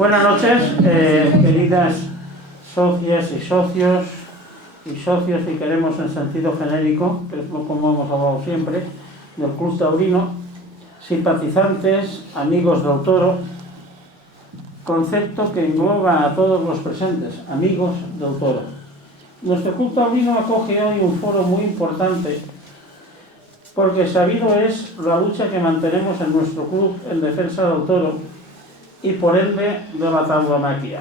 Buenas noches, queridas socias y socios, si queremos en sentido genérico, que es como hemos hablado siempre, del Club Taurino, simpatizantes, amigos del toro, concepto que engloba a todos los presentes, amigos del toro. Nuestro Club Taurino acoge hoy un foro muy importante, porque sabido es la lucha que mantenemos en nuestro club en defensa del toro y por ende de la tauromaquia.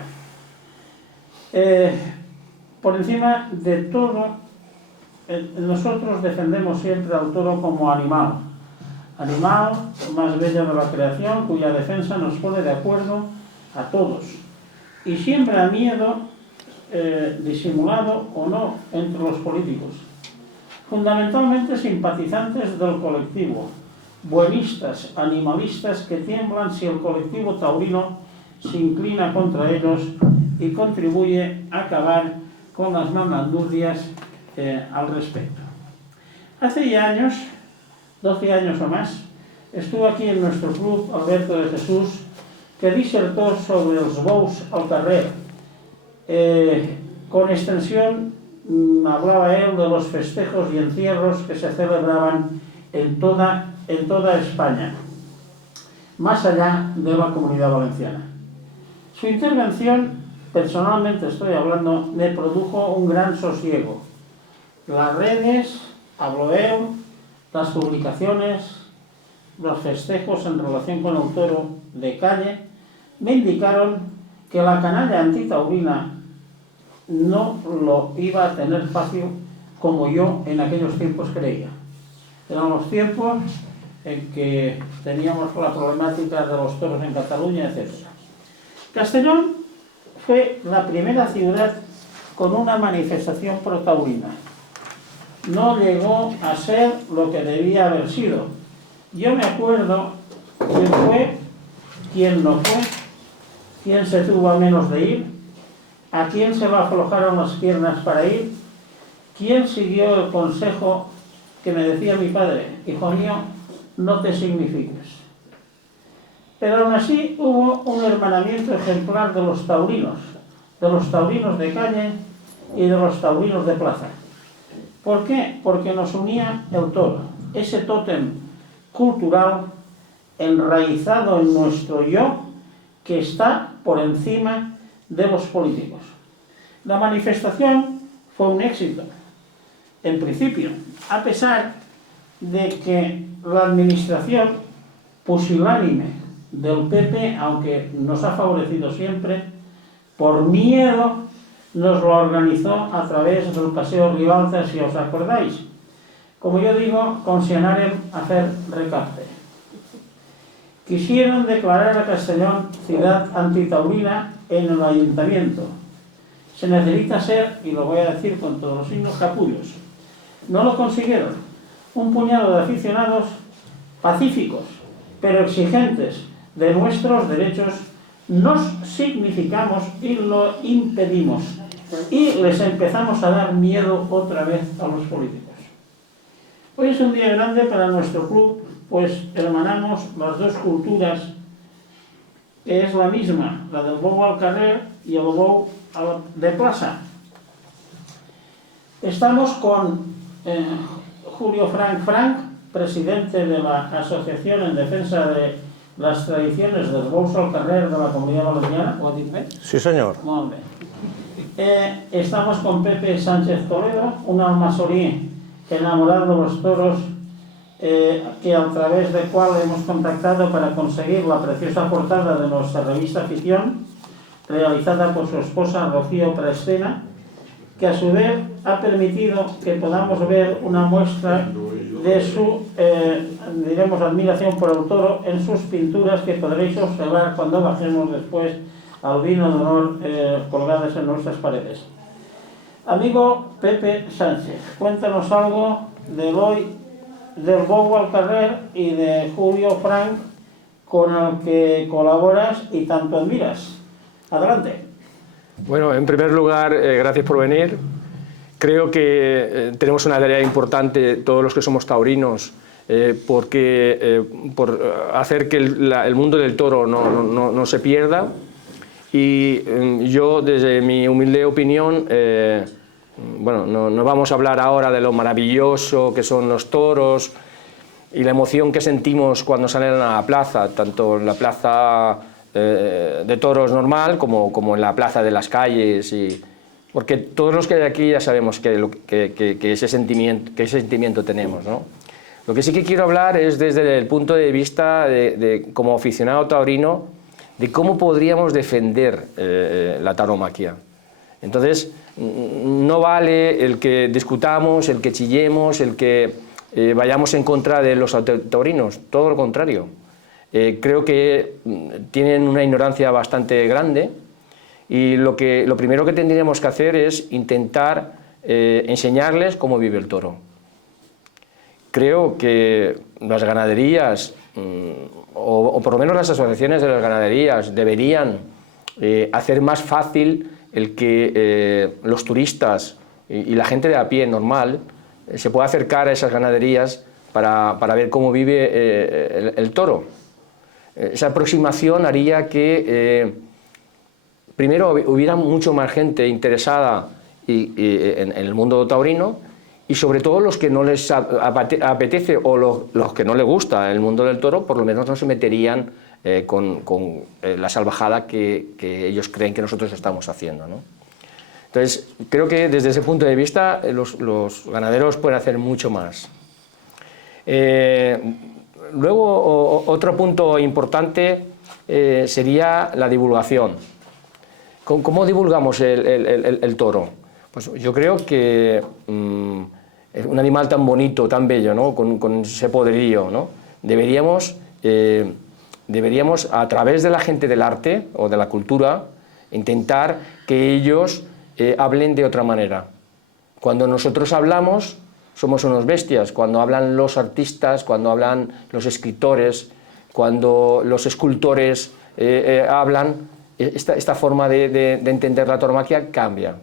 Por encima de todo, nosotros defendemos siempre al toro como animal más bello de la creación, cuya defensa nos pone de acuerdo a todos y siembra miedo, disimulado o no, entre los políticos. Fundamentalmente simpatizantes del colectivo, buenistas, animalistas que tiemblan si el colectivo taurino se inclina contra ellos y contribuye a acabar con las mamandurrias al respecto. Hace ya años, 12 años o más, estuvo aquí en nuestro club Alberto de Jesús, que disertó sobre los bous al carrer. Con extensión hablaba él de los festejos y encierros que se celebraban en toda España, más allá de la Comunidad Valenciana. Su intervención, personalmente estoy hablando, me produjo un gran sosiego. Las redes, habló él, las publicaciones, los festejos en relación con el toro de calle, me indicaron que la canalla antitaurina no lo iba a tener fácil como yo en aquellos tiempos creía. Eran los tiempos en que teníamos la problemática de los toros en Cataluña, etc. Castellón fue la primera ciudad con una manifestación protaurina. No llegó a ser lo que debía haber sido. Yo me acuerdo quién fue, quién no fue, quién se tuvo a menos de ir, a quién se le aflojaron las piernas para ir, quién siguió el consejo que me decía mi padre: hijo mío, no te signifiques. Pero aún así hubo un hermanamiento ejemplar de los taurinos de calle y de los taurinos de plaza. ¿Por qué? Porque nos unía el toro, ese tótem cultural enraizado en nuestro yo que está por encima de los políticos. La manifestación fue un éxito, en principio, a pesar de que la administración pusilánime del PP, aunque nos ha favorecido siempre, por miedo nos lo organizó a través del Paseo Ribalta, si os acordáis. Como yo digo, consignarem a hacer recapte. Quisieron declarar a Castellón ciudad antitaurina en el ayuntamiento. Se necesita ser, y lo voy a decir con todos los signos, capullos. No lo consiguieron. Un puñado de aficionados pacíficos, pero exigentes de nuestros derechos, nos significamos y lo impedimos. Y les empezamos a dar miedo otra vez a los políticos. Hoy es un día grande para nuestro club, pues hermanamos las dos culturas, que es la misma, la del bou al carrer y el bou de plaza. Estamos con Julio Frank, presidente de la Asociación en Defensa de las Tradiciones dels Bous al Carrer de la Comunidad Valenciana. ¿Ho ha dit bé? Sí, senyor. Molt bé. Estamos con Pepe Sánchez Toledo, un almasorí enamorado de los toros, que a través del cual hemos contactado para conseguir la preciosa portada de nuestra revista Afición, realizada por su esposa Rocío Praestena, que a su vez ha permitido que podamos ver una muestra de su, admiración por el toro en sus pinturas, que podréis observar cuando bajemos después al vino de honor colgadas en nuestras paredes. Amigo Pepe Sánchez, cuéntanos algo del hoy, del bou al carrer y de Julio Frank, con el que colaboras y tanto admiras. Adelante. Bueno, en primer lugar, gracias por venir. Creo que tenemos una tarea importante, todos los que somos taurinos, por hacer que el mundo del toro no se pierda. Y yo, desde mi humilde opinión, bueno, no vamos a hablar ahora de lo maravilloso que son los toros y la emoción que sentimos cuando salen a la plaza, tanto en la plaza de toros normal como en la plaza de las calles, porque todos los que hay aquí ya sabemos que ese sentimiento tenemos, ¿no? Lo que sí que quiero hablar es desde el punto de vista como aficionado taurino, de cómo podríamos defender la tauromaquia. Entonces, no vale el que discutamos, el que chillemos, el que vayamos en contra de los taurinos, todo lo contrario. Creo que tienen una ignorancia bastante grande y lo primero que tendríamos que hacer es intentar enseñarles cómo vive el toro. Creo que las ganaderías, o por lo menos las asociaciones de las ganaderías, deberían hacer más fácil el que los turistas y la gente de a pie normal se pueda acercar a esas ganaderías para ver cómo vive el toro. Esa aproximación haría que primero hubiera mucho más gente interesada en el mundo taurino, y sobre todo los que no les apetece o los que no les gusta el mundo del toro, por lo menos no se meterían con la salvajada que ellos creen que nosotros estamos haciendo, ¿no? Entonces, creo que desde ese punto de vista los ganaderos pueden hacer mucho más. Luego, otro punto importante sería la divulgación. ¿Cómo divulgamos el toro? Pues yo creo que es un animal tan bonito, tan bello, ¿no? Con ese poderío, ¿no? Deberíamos, a través de la gente del arte o de la cultura, intentar que ellos hablen de otra manera. Cuando nosotros hablamos, somos unos bestias. Cuando hablan los artistas, cuando hablan los escritores, cuando los escultores hablan, esta forma de entender la tauromaquia cambia.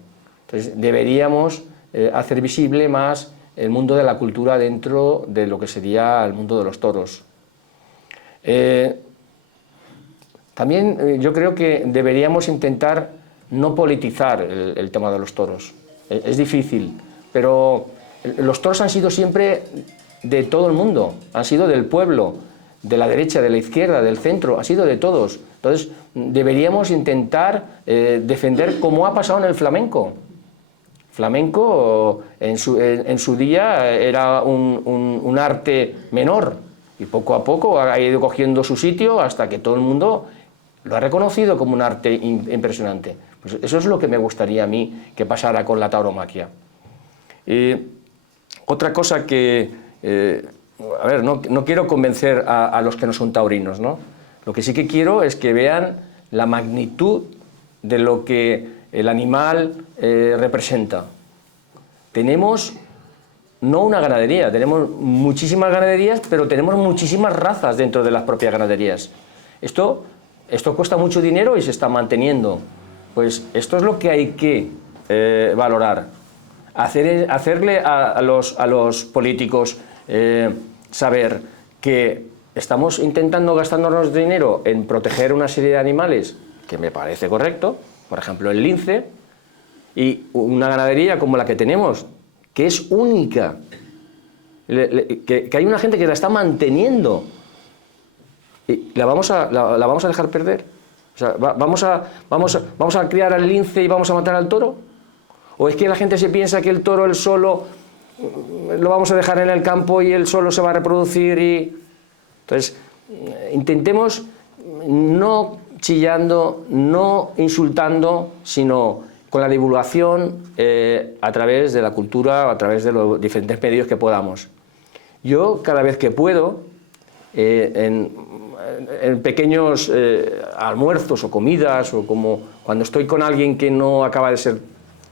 Entonces, deberíamos hacer visible más el mundo de la cultura dentro de lo que sería el mundo de los toros. También yo creo que deberíamos intentar no politizar el tema de los toros. Es difícil, pero los toros han sido siempre de todo el mundo, han sido del pueblo, de la derecha, de la izquierda, del centro, ha sido de todos. Entonces, deberíamos intentar defender como ha pasado en el flamenco. Flamenco en su día era un arte menor y poco a poco ha ido cogiendo su sitio hasta que todo el mundo lo ha reconocido como un arte impresionante. Pues eso es lo que me gustaría a mí que pasara con la tauromaquia. Otra cosa que, a ver, no quiero convencer a los que no son taurinos, ¿no? Lo que sí que quiero es que vean la magnitud de lo que el animal representa. Tenemos no una ganadería, tenemos muchísimas ganaderías, pero tenemos muchísimas razas dentro de las propias ganaderías. Esto cuesta mucho dinero y se está manteniendo. Pues esto es lo que hay que valorar. Hacerle a los políticos saber que estamos intentando gastándonos dinero en proteger una serie de animales, que me parece correcto, por ejemplo el lince, y una ganadería como la que tenemos, que es única, que hay una gente que la está manteniendo, y la vamos a dejar perder. O sea, ¿vamos a criar al lince y vamos a matar al toro? ¿O es que la gente se piensa que el toro él solo lo vamos a dejar en el campo y él solo se va a reproducir? Entonces, intentemos no chillando, no insultando, sino con la divulgación a través de la cultura, a través de los diferentes medios que podamos. Yo, cada vez que puedo, en pequeños almuerzos o comidas, o como cuando estoy con alguien que no acaba de ser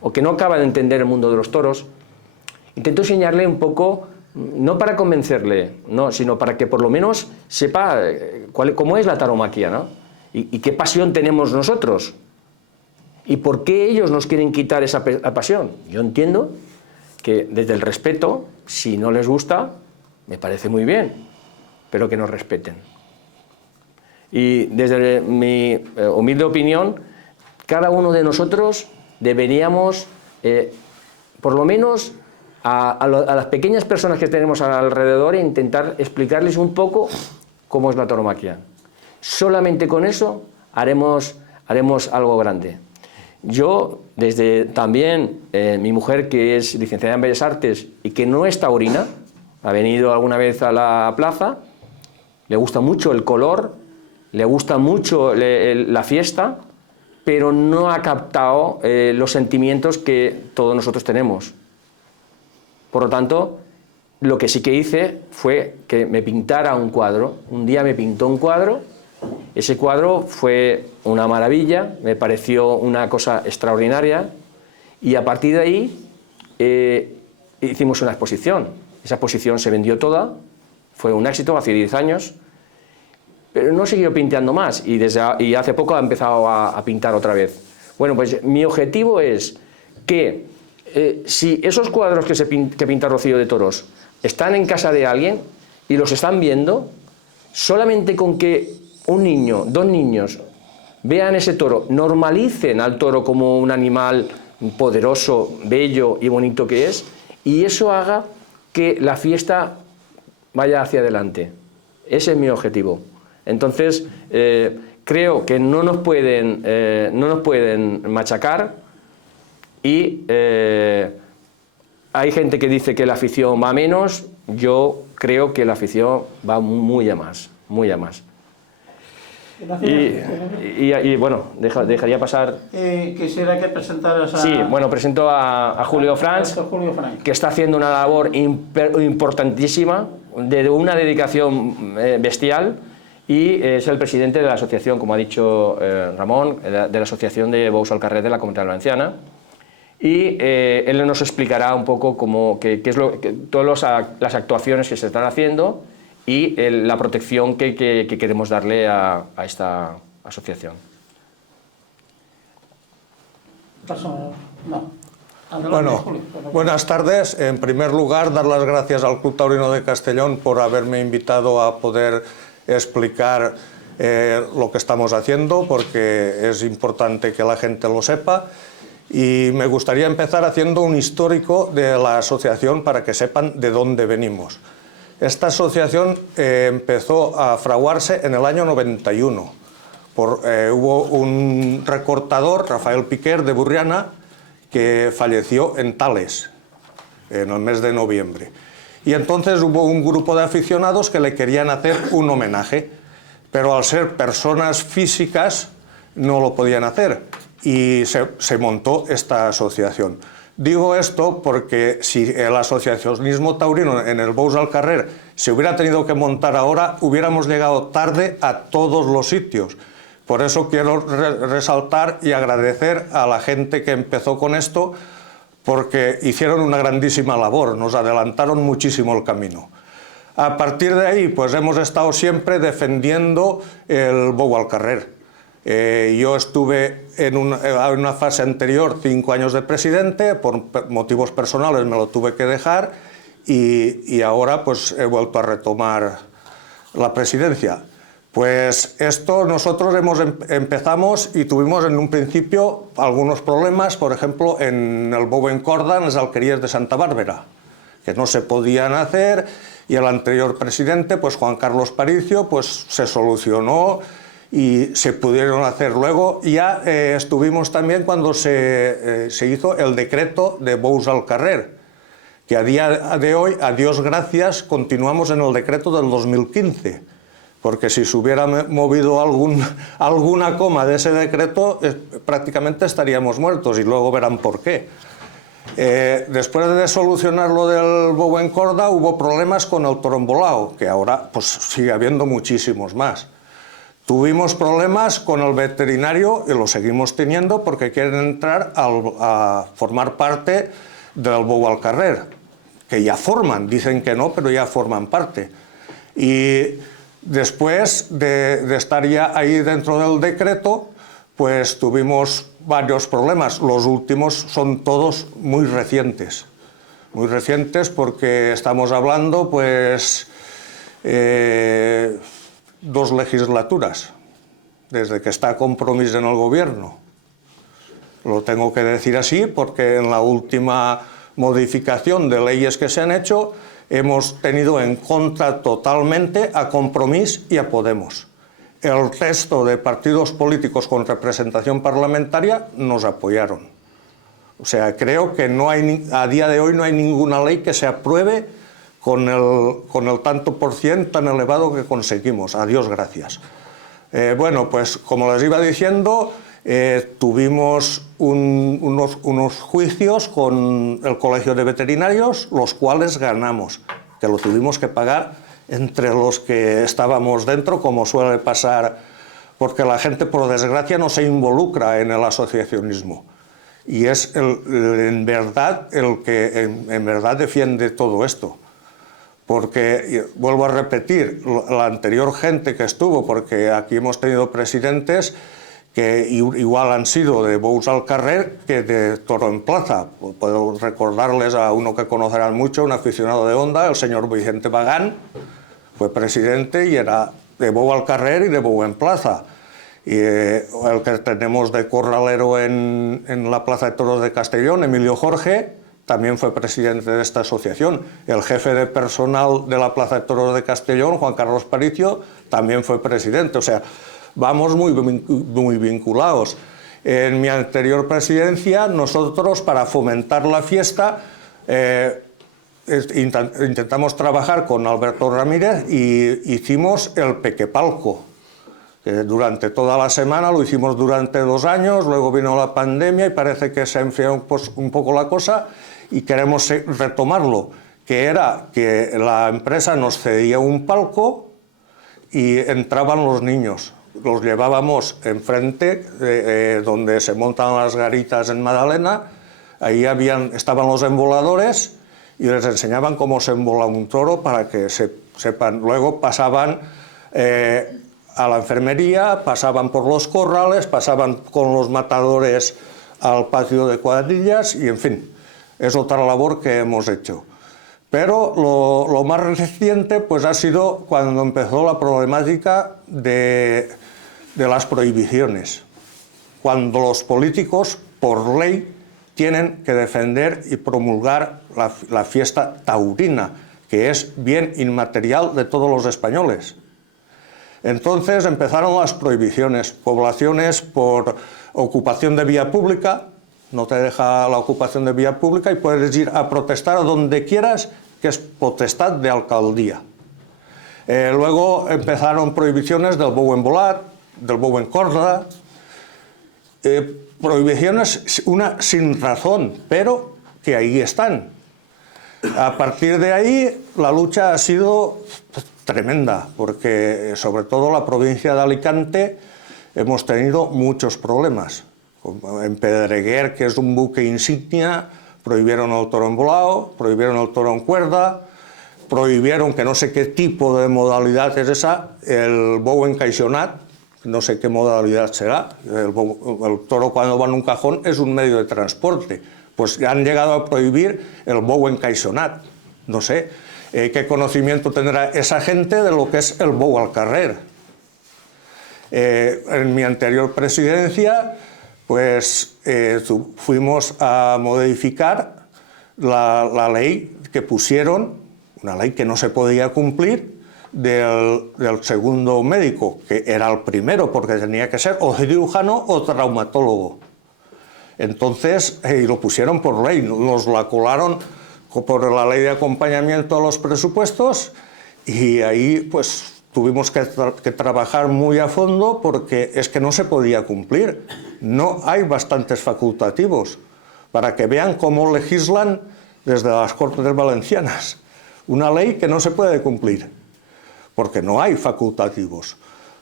o que no acaba de entender el mundo de los toros, intento enseñarle un poco, no para convencerle, no, sino para que por lo menos sepa cómo es la tauromaquia, ¿no? Y qué pasión tenemos nosotros y por qué ellos nos quieren quitar esa pasión. Yo entiendo que desde el respeto, si no les gusta, me parece muy bien, pero que nos respeten. Y desde mi humilde opinión, cada uno de nosotros deberíamos, por lo menos a las pequeñas personas que tenemos alrededor, intentar explicarles un poco cómo es la tauromaquia. Solamente con eso haremos algo grande. Yo, desde también mi mujer, que es licenciada en Bellas Artes y que no es taurina, ha venido alguna vez a la plaza, le gusta mucho el color, le gusta mucho la fiesta, pero no ha captado los sentimientos que todos nosotros tenemos. Por lo tanto, lo que sí que hice fue que me pintara un cuadro. Un día me pintó un cuadro. Ese cuadro fue una maravilla, me pareció una cosa extraordinaria, y a partir de ahí hicimos una exposición. Esa exposición se vendió toda, fue un éxito hace 10 años, pero no siguió pintando más, y hace poco ha empezado a pintar otra vez. Bueno, pues mi objetivo es que si esos cuadros que pinta Rocío de Toros están en casa de alguien y los están viendo, solamente con que un niño, dos niños, vean ese toro, normalicen al toro como un animal poderoso, bello y bonito que es, y eso haga que la fiesta vaya hacia adelante. Ese es mi objetivo. Entonces, creo que no nos pueden machacar, y hay gente que dice que la afición va a menos. Yo creo que la afición va muy a más, muy a más. Y bueno, dejaría pasar... quisiera que presentaras a... Sí, bueno, presento a Julio Franz, que está haciendo una labor importantísima, de una dedicación bestial, y es el presidente de la asociación, como ha dicho Ramón, de la Asociación de Bous al Carrer de la Comunitat Valenciana, y él nos explicará un poco qué es todas las actuaciones que se están haciendo y la protección que queremos darle a esta asociación. Bueno, buenas tardes. En primer lugar, dar las gracias al Club Taurino de Castellón por haberme invitado a poder explicar lo que estamos haciendo, porque es importante que la gente lo sepa. Y me gustaría empezar haciendo un histórico de la asociación para que sepan de dónde venimos. Esta asociación empezó a fraguarse en el año 91. Hubo un recortador, Rafael Piquer, de Burriana, que falleció en Tales, en el mes de noviembre. Y entonces hubo un grupo de aficionados que le querían hacer un homenaje, pero al ser personas físicas no lo podían hacer, y se montó esta asociación. Digo esto porque si el asociacionismo taurino en el Bous al Carrer se hubiera tenido que montar ahora, hubiéramos llegado tarde a todos los sitios. Por eso quiero resaltar y agradecer a la gente que empezó con esto, porque hicieron una grandísima labor, nos adelantaron muchísimo el camino. A partir de ahí, pues hemos estado siempre defendiendo el Bou al Carrer. Yo estuve en una fase anterior 5 años de presidente, por motivos personales me lo tuve que dejar, y ahora pues he vuelto a retomar la presidencia. Pues esto nosotros empezamos y tuvimos en un principio algunos problemas, por ejemplo en el Bou en corda, en las alquerías de Santa Bárbara, que no se podían hacer, y el anterior presidente, pues Juan Carlos Paricio, pues se solucionó y se pudieron hacer. Luego ya estuvimos también cuando se hizo el decreto de Bous al Carrer, que a día de hoy, a Dios gracias, continuamos en el decreto del 2015, porque si se hubiera movido alguna coma de ese decreto, prácticamente estaríamos muertos, y luego verán por qué. Después de solucionar lo del Bou en corda, hubo problemas con el toro embolado, que ahora pues sigue habiendo muchísimos más. Tuvimos problemas con el veterinario, y lo seguimos teniendo, porque quieren entrar a formar parte del Bou al Carrer, que ya forman, dicen que no, pero ya forman parte. Y después de estar ya ahí dentro del decreto, pues tuvimos varios problemas. Los últimos son todos muy recientes porque estamos hablando pues 2 legislaturas, desde que está Compromís en el gobierno. Lo tengo que decir así porque en la última modificación de leyes que se han hecho hemos tenido en contra totalmente a Compromís y a Podemos. El resto de partidos políticos con representación parlamentaria nos apoyaron. O sea, creo que a día de hoy no hay ninguna ley que se apruebe con el tanto por cien tan elevado que conseguimos. A Dios gracias. Bueno, pues como les iba diciendo, tuvimos unos juicios con el Colegio de Veterinarios, los cuales ganamos, que lo tuvimos que pagar entre los que estábamos dentro, como suele pasar, porque la gente, por desgracia, no se involucra en el asociacionismo. Y es en verdad el que en verdad defiende todo esto. Porque, vuelvo a repetir, la anterior gente que estuvo, porque aquí hemos tenido presidentes que igual han sido de Bous al Carrer que de Toro en Plaza. Puedo recordarles a uno que conocerán mucho, un aficionado de Honda, el señor Vicente Bagán, fue presidente y era de Bou al Carrer y de Bou en Plaza. Y el que tenemos de corralero en la Plaza de Toros de Castellón, Emilio Jorge, también fue presidente de esta asociación. El jefe de personal de la Plaza de Toros de Castellón, Juan Carlos Paricio, también fue presidente. O sea, vamos muy vinculados. En mi anterior presidencia, nosotros, para fomentar la fiesta, intentamos trabajar con Alberto Ramírez y hicimos el Pequepalco. Durante toda la semana, lo hicimos durante 2 años, luego vino la pandemia y parece que se enfrió un poco la cosa y queremos retomarlo, que era que la empresa nos cedía un palco y entraban los niños. Los llevábamos enfrente, donde se montan las garitas en Madalena, ahí estaban los emboladores y les enseñaban cómo se embola un toro para que sepan. Luego pasaban a la enfermería, pasaban por los corrales, pasaban con los matadores al patio de cuadrillas y, en fin, es otra labor que hemos hecho. Pero lo más reciente pues, ha sido cuando empezó la problemática de las prohibiciones, cuando los políticos, por ley, tienen que defender y promulgar la fiesta taurina, que es bien inmaterial de todos los españoles. Entonces empezaron las prohibiciones, poblaciones por ocupación de vía pública, no te deja la ocupación de vía pública y puedes ir a protestar a donde quieras, que es potestad de alcaldía. Luego empezaron prohibiciones del bou embolat, del bou en corda, prohibiciones una sin razón, pero que ahí están. A partir de ahí la lucha ha sido tremenda, porque sobre todo la provincia de Alicante hemos tenido muchos problemas. En Pedreguer, que es un buque insignia, prohibieron el toro embolado, prohibieron el toro en cuerda, prohibieron, que no sé qué tipo de modalidad es esa, el bou encaixonat, no sé qué modalidad será. El toro cuando va en un cajón es un medio de transporte. Pues han llegado a prohibir el bou encaixonat. No sé qué conocimiento tendrá esa gente de lo que es el bou al carrer. En mi anterior presidencia, pues fuimos a modificar la ley que pusieron, una ley que no se podía cumplir, del segundo médico, que era el primero, porque tenía que ser o cirujano o traumatólogo. Entonces, lo pusieron por ley, nos la colaron por la ley de acompañamiento a los presupuestos y ahí pues tuvimos que trabajar muy a fondo porque es que no se podía cumplir. No hay bastantes facultativos, para que vean cómo legislan desde las Cortes Valencianas. Una ley que no se puede cumplir, porque no hay facultativos.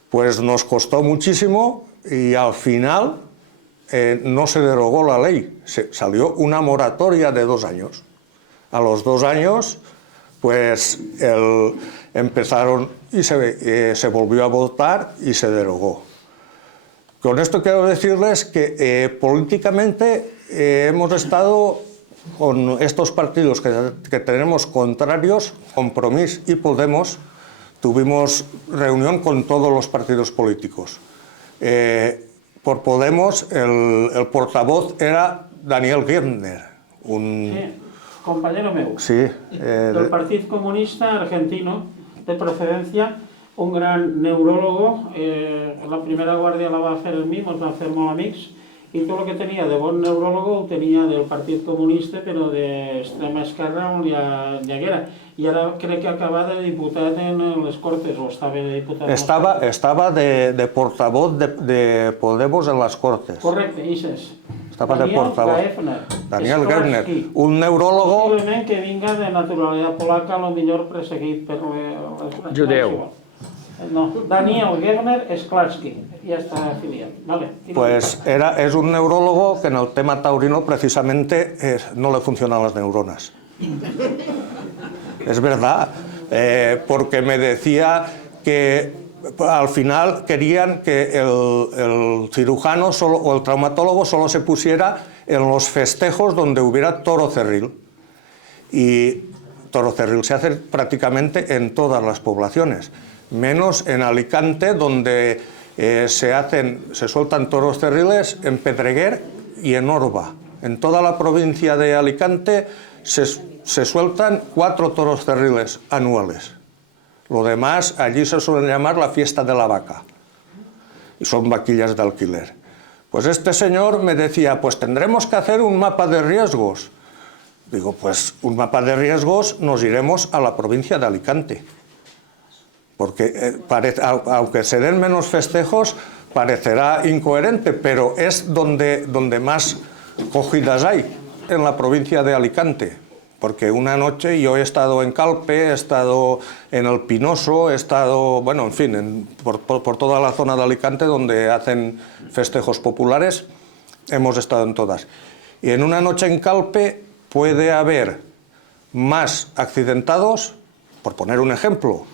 Pues nos costó muchísimo y al final no se derogó la ley, salió una moratoria de 2 años. A los 2 años, pues empezaron y se volvió a votar y se derogó. Con esto quiero decirles que políticamente hemos estado con estos partidos que tenemos contrarios, Compromís y Podemos, tuvimos reunión con todos los partidos políticos. por Podemos el portavoz era Daniel Gebner, Sí, compañero meu. Sí, del Partido Comunista Argentino, de procedencia, un gran neurólogo. La primera guàrdia la va fer el mi, ens va fer molt amics, i tot el que tenia de bon neurólogo ho tenia del Partit Comunista, però d'extrema esquerra on hi haguera. I ara crec que acaba de diputat en les Cortes, o estava de diputat... Estaba de portavoz de Podemos en las Cortes. Correcte, això és. Estaba de portavoz. Daniel Gebner, un neurólogo... Possiblement que vinga de naturalitat polaca, a lo millor perseguit per... Judeu. No, Daniel Gebner Sklarski, ya está afiliado. Vale. Pues es un neurólogo que en el tema taurino precisamente no le funcionan las neuronas. Es verdad, porque me decía que al final querían que el cirujano o el traumatólogo solo se pusiera en los festejos donde hubiera toro cerril. Y toro cerril se hace prácticamente en todas las poblaciones, menos en Alicante, donde se sueltan toros cerriles en Pedreguer y en Orba. En toda la provincia de Alicante se sueltan 4 toros cerriles anuales. Lo demás, allí se suelen llamar la fiesta de la vaca, y son vaquillas de alquiler. Pues este señor me decía, pues tendremos que hacer un mapa de riesgos. Digo, pues un mapa de riesgos nos iremos a la provincia de Alicante. Porque aunque se den menos festejos, parecerá incoherente, pero es donde más cogidas hay, en la provincia de Alicante. Porque una noche yo he estado en Calpe, he estado en El Pinoso, he estado, bueno, en fin, por toda la zona de Alicante donde hacen festejos populares, hemos estado en todas. Y en una noche en Calpe puede haber más accidentados, por poner un ejemplo,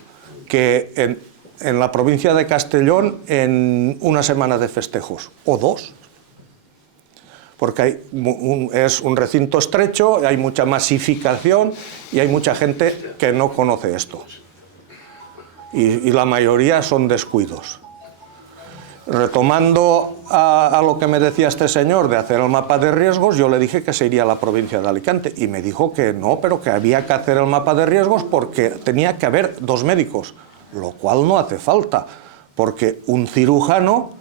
que en la provincia de Castellón en una semana de festejos, o 2. Porque es un recinto estrecho, hay mucha masificación y hay mucha gente que no conoce esto. Y la mayoría son descuidos. Retomando a lo que me decía este señor de hacer el mapa de riesgos, yo le dije que se iría a la provincia de Alicante y me dijo que no, pero que había que hacer el mapa de riesgos porque tenía que haber 2 médicos, lo cual no hace falta, porque un cirujano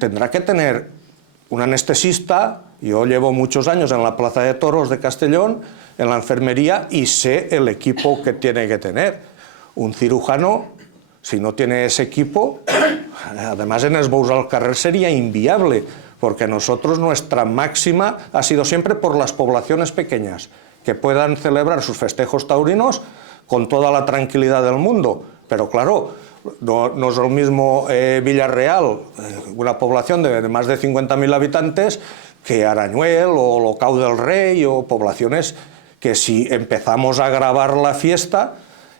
tendrá que tener un anestesista. Yo llevo muchos años en la Plaza de Toros de Castellón, en la enfermería, y sé el equipo que tiene que tener. Un cirujano, si no tiene ese equipo, además en Esbous al Carrer sería inviable, porque nosotros nuestra máxima ha sido siempre por las poblaciones pequeñas, que puedan celebrar sus festejos taurinos con toda la tranquilidad del mundo. Pero claro, no es lo mismo Villarreal, una población de más de 50.000 habitantes, que Arañuel o Locau del Rey, o poblaciones que si empezamos a grabar la fiesta,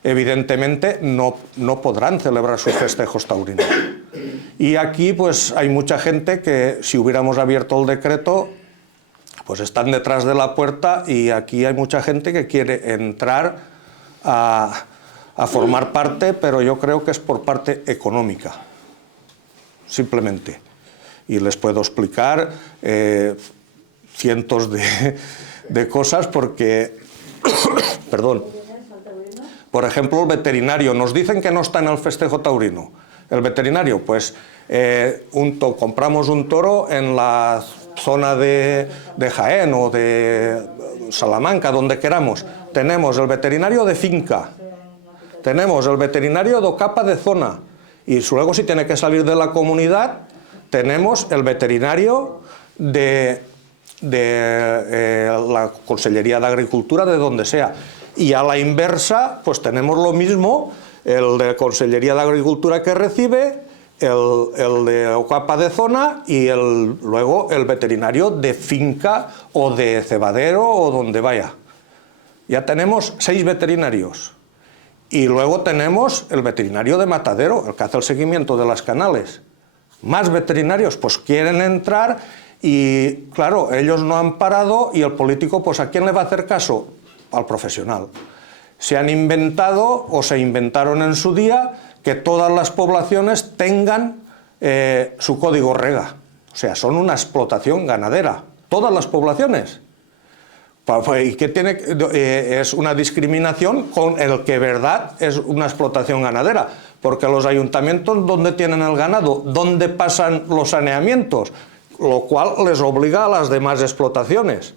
evidentemente no podrán celebrar sus festejos taurinos. Y aquí pues hay mucha gente que si hubiéramos abierto el decreto, pues están detrás de la puerta, y aquí hay mucha gente que quiere entrar a formar parte, pero yo creo que es por parte económica, simplemente. Y les puedo explicar cientos de cosas porque, perdón, por ejemplo, el veterinario, nos dicen que no está en el festejo taurino. El veterinario, pues compramos un toro en la zona de Jaén o de Salamanca, donde queramos. Tenemos el veterinario de finca, tenemos el veterinario de capa de zona, y luego si tiene que salir de la comunidad, tenemos el veterinario de la Consellería de Agricultura, de donde sea. Y a la inversa, pues tenemos lo mismo, el de Consellería de Agricultura que recibe, el de Ocapa de zona, y luego el veterinario de finca o de cebadero o donde vaya. Ya tenemos 6 veterinarios. Y luego tenemos el veterinario de matadero, el que hace el seguimiento de las canales. Más veterinarios pues quieren entrar, y claro, ellos no han parado, y el político, pues ¿a quién le va a hacer caso? Al profesional. Se han inventado, o se inventaron en su día, que todas las poblaciones tengan su código rega. O sea, son una explotación ganadera, todas las poblaciones. ¿Y qué tiene? Es una discriminación con el que verdad es una explotación ganadera, porque los ayuntamientos, ¿dónde tienen el ganado? ¿Dónde pasan los saneamientos? Lo cual les obliga a las demás explotaciones.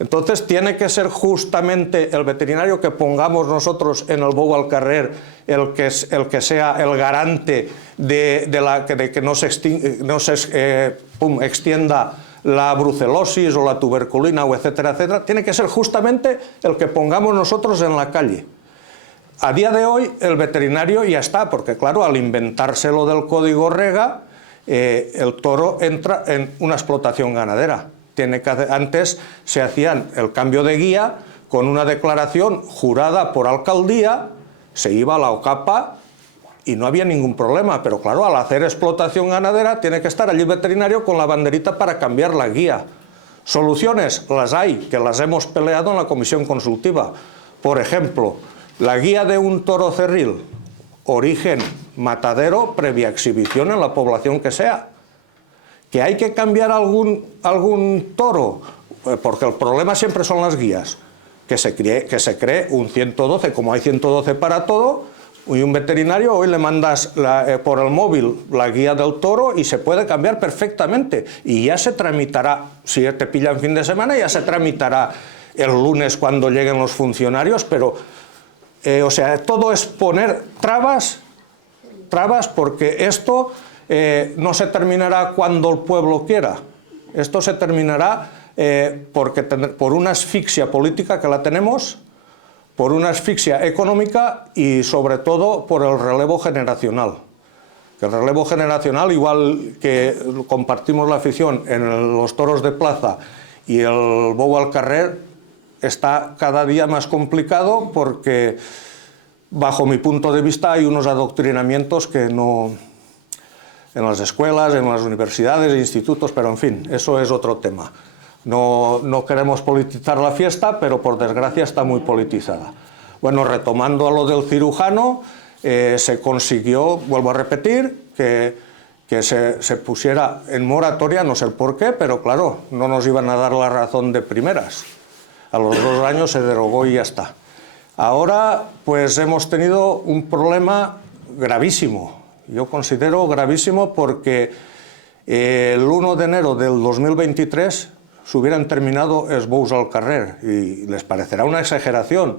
Entonces tiene que ser justamente el veterinario que pongamos nosotros en el bou al carrer el que sea el garante de que no se extienda la brucelosis o la tuberculina, o etcétera, etcétera. Tiene que ser justamente el que pongamos nosotros en la calle. A día de hoy el veterinario ya está, porque claro, al inventárselo del código Rega, el toro entra en una explotación ganadera. Antes se hacían el cambio de guía con una declaración jurada por alcaldía, se iba a la OCAPA y no había ningún problema, pero claro, al hacer explotación ganadera tiene que estar allí el veterinario con la banderita para cambiar la guía. Soluciones las hay, que las hemos peleado en la comisión consultiva. Por ejemplo, la guía de un toro cerril, origen, matadero, previa exhibición en la población que sea. ¿Que hay que cambiar algún toro? Porque el problema siempre son las guías. Que se cree un 112, como hay 112 para todo, y un veterinario hoy le mandas por el móvil la guía del toro y se puede cambiar perfectamente. Y ya se tramitará, si te pillan fin de semana, ya se tramitará el lunes cuando lleguen los funcionarios, pero, o sea, todo es poner trabas porque esto no se terminará cuando el pueblo quiera. Esto se terminará por una asfixia política que la tenemos, por una asfixia económica y sobre todo por el relevo generacional. El relevo generacional, igual que compartimos la afición en los toros de plaza y el bou al carrer, está cada día más complicado porque, bajo mi punto de vista, hay unos adoctrinamientos que no... en las escuelas, en las universidades, institutos, pero en fin, eso es otro tema. No queremos politizar la fiesta, pero por desgracia está muy politizada. Bueno, retomando a lo del cirujano, se consiguió, vuelvo a repetir, que se pusiera en moratoria, no sé el por qué, pero claro, no nos iban a dar la razón de primeras. A los 2 años se derogó y ya está. Ahora, pues hemos tenido un problema gravísimo. Yo considero gravísimo porque el 1 de enero del 2023 se hubieran terminado els bous al carrer y les parecerá una exageración,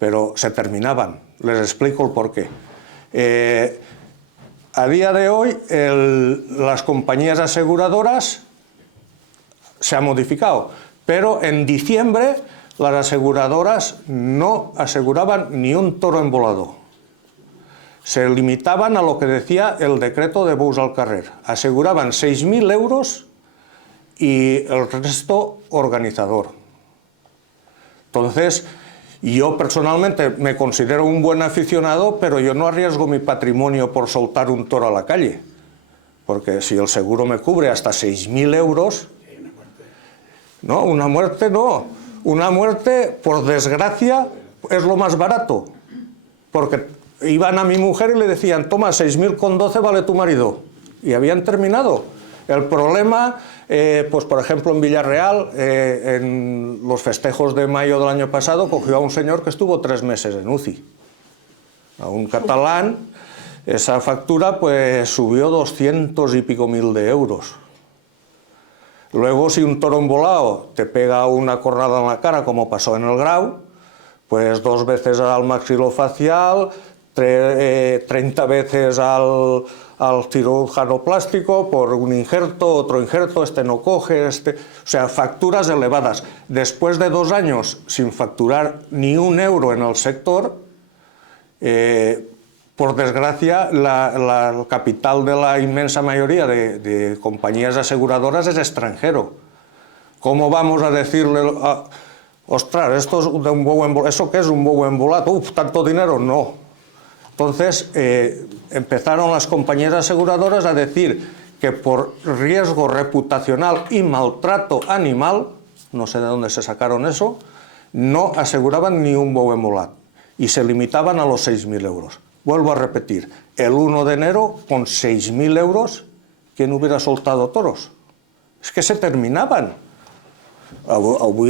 pero se terminaban. Les explico el porqué. A día de hoy las compañías aseguradoras se han modificado, pero en diciembre las aseguradoras no aseguraban ni un toro embolado. Se limitaban a lo que decía el decreto de bous al carrer. Aseguraban 6.000 euros y el resto organizador. Entonces, yo personalmente me considero un buen aficionado, pero yo no arriesgo mi patrimonio por soltar un toro a la calle. Porque si el seguro me cubre hasta 6.000 euros... No, una muerte no. Una muerte, por desgracia, es lo más barato. Porque iban a mi mujer y le decían, toma, 6.012 vale tu marido. Y habían terminado. El problema, pues por ejemplo en Villarreal, en los festejos de mayo del año pasado, cogió a un señor que estuvo 3 meses en UCI. A un catalán, esa factura pues subió 200 y pico mil de euros. Luego, si un toro embolado te pega una cornada en la cara, como pasó en el Grau, pues 2 veces al maxilofacial, 30 veces al cirujano plástico por un injerto, otro injerto, este no coge, o sea, facturas elevadas. Después de 2 años sin facturar ni un euro en el sector, por desgracia, el capital de la inmensa mayoría de compañías aseguradoras es extranjero. ¿Cómo vamos a decirle, ostras, esto es de un bou embolado, ¿eso qué es un bou embolado? ¿Tanto dinero? No. Entonces, empezaron las compañías aseguradoras a decir que por riesgo reputacional y maltrato animal, no sé de dónde se sacaron eso, no aseguraban ni un bou embolado y se limitaban a los 6.000 euros. Vuelvo a repetir, el 1 de enero, con 6.000 euros, ¿quién hubiera soltado toros? Es que se terminaban.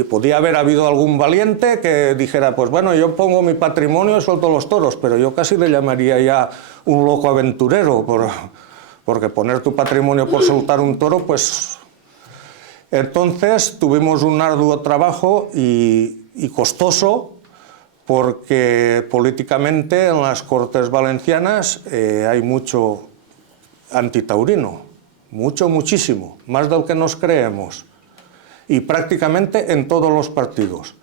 Podía haber habido algún valiente que dijera, pues bueno, yo pongo mi patrimonio y suelto los toros, pero yo casi le llamaría ya un loco aventurero, porque poner tu patrimonio por soltar un toro, pues... Entonces tuvimos un arduo trabajo y costoso, porque políticamente en las Cortes Valencianas hay mucho antitaurino, muchísimo, más del que nos creemos, y prácticamente en todos los partidos.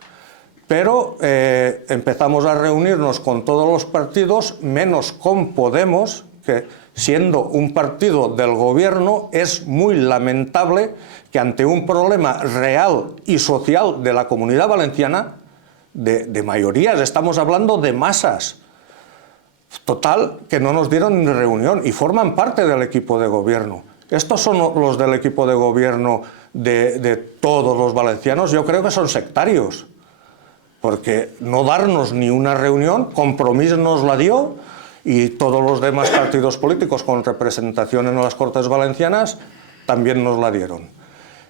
Pero empezamos a reunirnos con todos los partidos, menos con Podemos, que siendo un partido del gobierno es muy lamentable que ante un problema real y social de la Comunidad Valenciana, de mayorías, estamos hablando de masas, total, que no nos dieron ni reunión y forman parte del equipo de gobierno. Estos son los del equipo de gobierno de todos los valencianos, yo creo que son sectarios, porque no darnos ni una reunión, Compromís nos la dio y todos los demás partidos políticos con representación en las Cortes Valencianas también nos la dieron.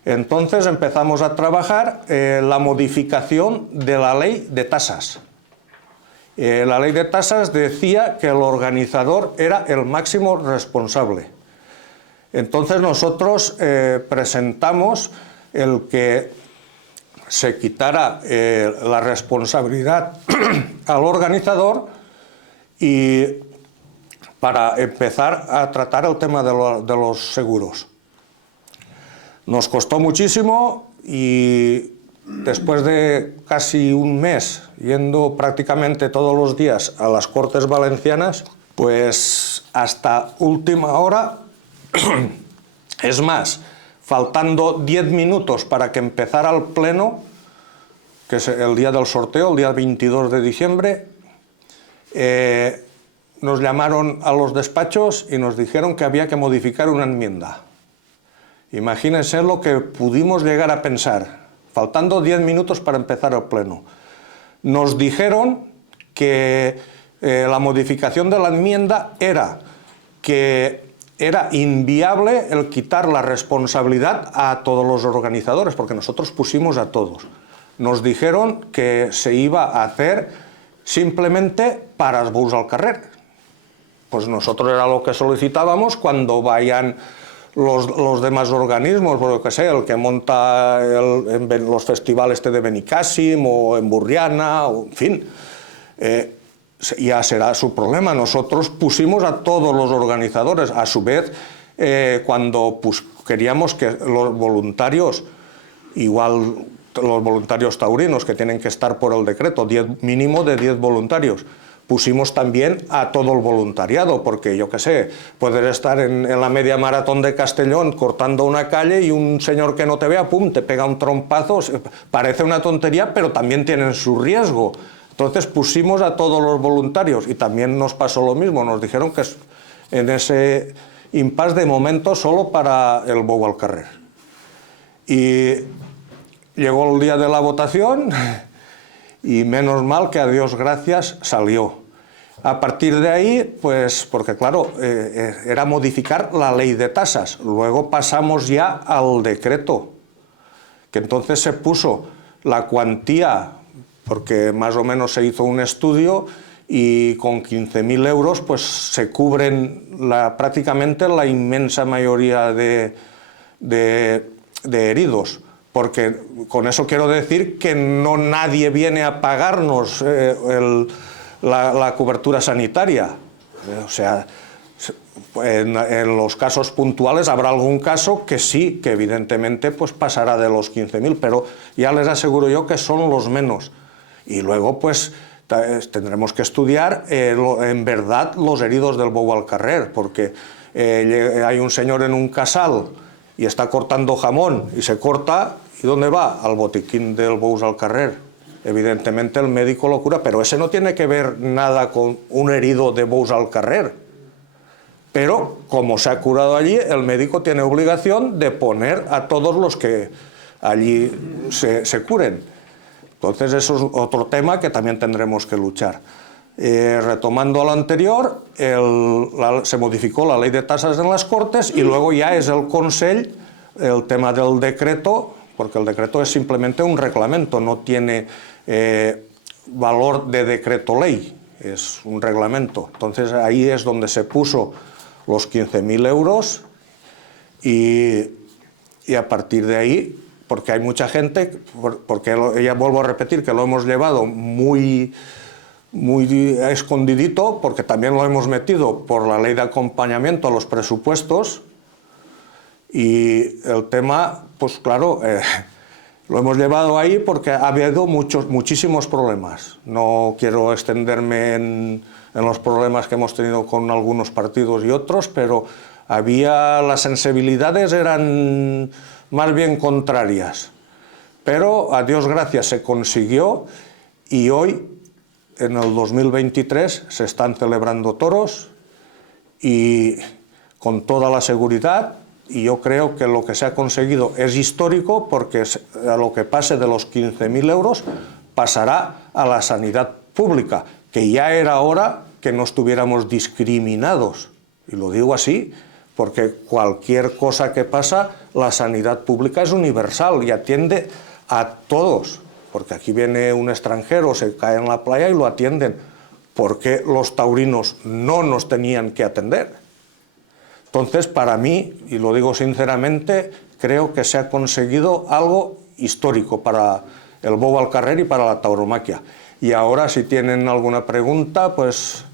Entonces empezamos a trabajar la modificación de la ley de tasas. La ley de tasas decía que el organizador era el máximo responsable. Entonces nosotros presentamos el que se quitara la responsabilidad al organizador y para empezar a tratar el tema de los seguros. Nos costó muchísimo y después de casi un mes yendo prácticamente todos los días a las Cortes Valencianas, pues hasta última hora, es más, faltando 10 minutos para que empezara el pleno, que es el día del sorteo, el día 22 de diciembre, nos llamaron a los despachos y nos dijeron que había que modificar una enmienda. Imagínense lo que pudimos llegar a pensar, faltando 10 minutos para empezar el pleno. Nos dijeron que la modificación de la enmienda era que era inviable el quitar la responsabilidad a todos los organizadores, porque nosotros pusimos a todos. Nos dijeron que se iba a hacer simplemente para els bous al carrer. Pues nosotros era lo que solicitábamos cuando vayan los demás organismos, por lo que sé, el que monta los festivales de Benicàssim o en Burriana, o, en fin, ya será su problema. Nosotros pusimos a todos los organizadores. A su vez, cuando queríamos que los voluntarios, igual los voluntarios taurinos que tienen que estar por el decreto, mínimo de 10 voluntarios, pusimos también a todo el voluntariado, porque yo qué sé, poder estar en la media maratón de Castellón cortando una calle y un señor que no te vea, pum, te pega un trompazo, parece una tontería, pero también tienen su riesgo. Entonces pusimos a todos los voluntarios y también nos pasó lo mismo, nos dijeron que en ese impasse de momento solo para el bou al carrer. Y llegó el día de la votación y menos mal que a Dios gracias salió. A partir de ahí, pues, porque claro, era modificar la ley de tasas. Luego pasamos ya al decreto, que entonces se puso la cuantía, porque más o menos se hizo un estudio y con 15.000 euros pues se cubren prácticamente la inmensa mayoría de heridos. Porque con eso quiero decir que no nadie viene a pagarnos la cobertura sanitaria. O sea, en los casos puntuales habrá algún caso que sí, que evidentemente pues pasará de los 15.000, pero ya les aseguro yo que son los menos. Y luego pues tendremos que estudiar en verdad los heridos del bou al carrer, porque hay un señor en un casal y está cortando jamón y se corta, ¿y dónde va? Al botiquín del bous al carrer. Evidentemente el médico lo cura, pero ese no tiene que ver nada con un herido de bous al carrer. Pero como se ha curado allí, el médico tiene obligación de poner a todos los que allí se curen. Entonces eso es otro tema que también tendremos que luchar. retomando lo anterior, se modificó la ley de tasas en las Cortes y luego ya es el Consell el tema del decreto, porque el decreto es simplemente un reglamento, no tiene valor de decreto ley, es un reglamento. Entonces ahí es donde se puso los 15.000 euros y a partir de ahí, porque hay mucha gente, porque ya vuelvo a repetir que lo hemos llevado muy escondidito, porque también lo hemos metido por la ley de acompañamiento a los presupuestos, y el tema, pues claro, lo hemos llevado ahí porque ha habido muchísimos problemas. No quiero extenderme en los problemas que hemos tenido con algunos partidos y otros, pero las sensibilidades eran más bien contrarias. Pero a Dios gracias se consiguió y hoy, en el 2023, se están celebrando toros y con toda la seguridad, y yo creo que lo que se ha conseguido es histórico porque a lo que pase de los 15.000 euros pasará a la sanidad pública, que ya era hora que no estuviéramos discriminados, y lo digo así porque cualquier cosa que pasa, la sanidad pública es universal y atiende a todos, porque aquí viene un extranjero, se cae en la playa y lo atienden. ¿Por qué los taurinos no nos tenían que atender? Entonces, para mí, y lo digo sinceramente, creo que se ha conseguido algo histórico para el Bou al Carrer y para la tauromaquia. Y ahora, si tienen alguna pregunta, pues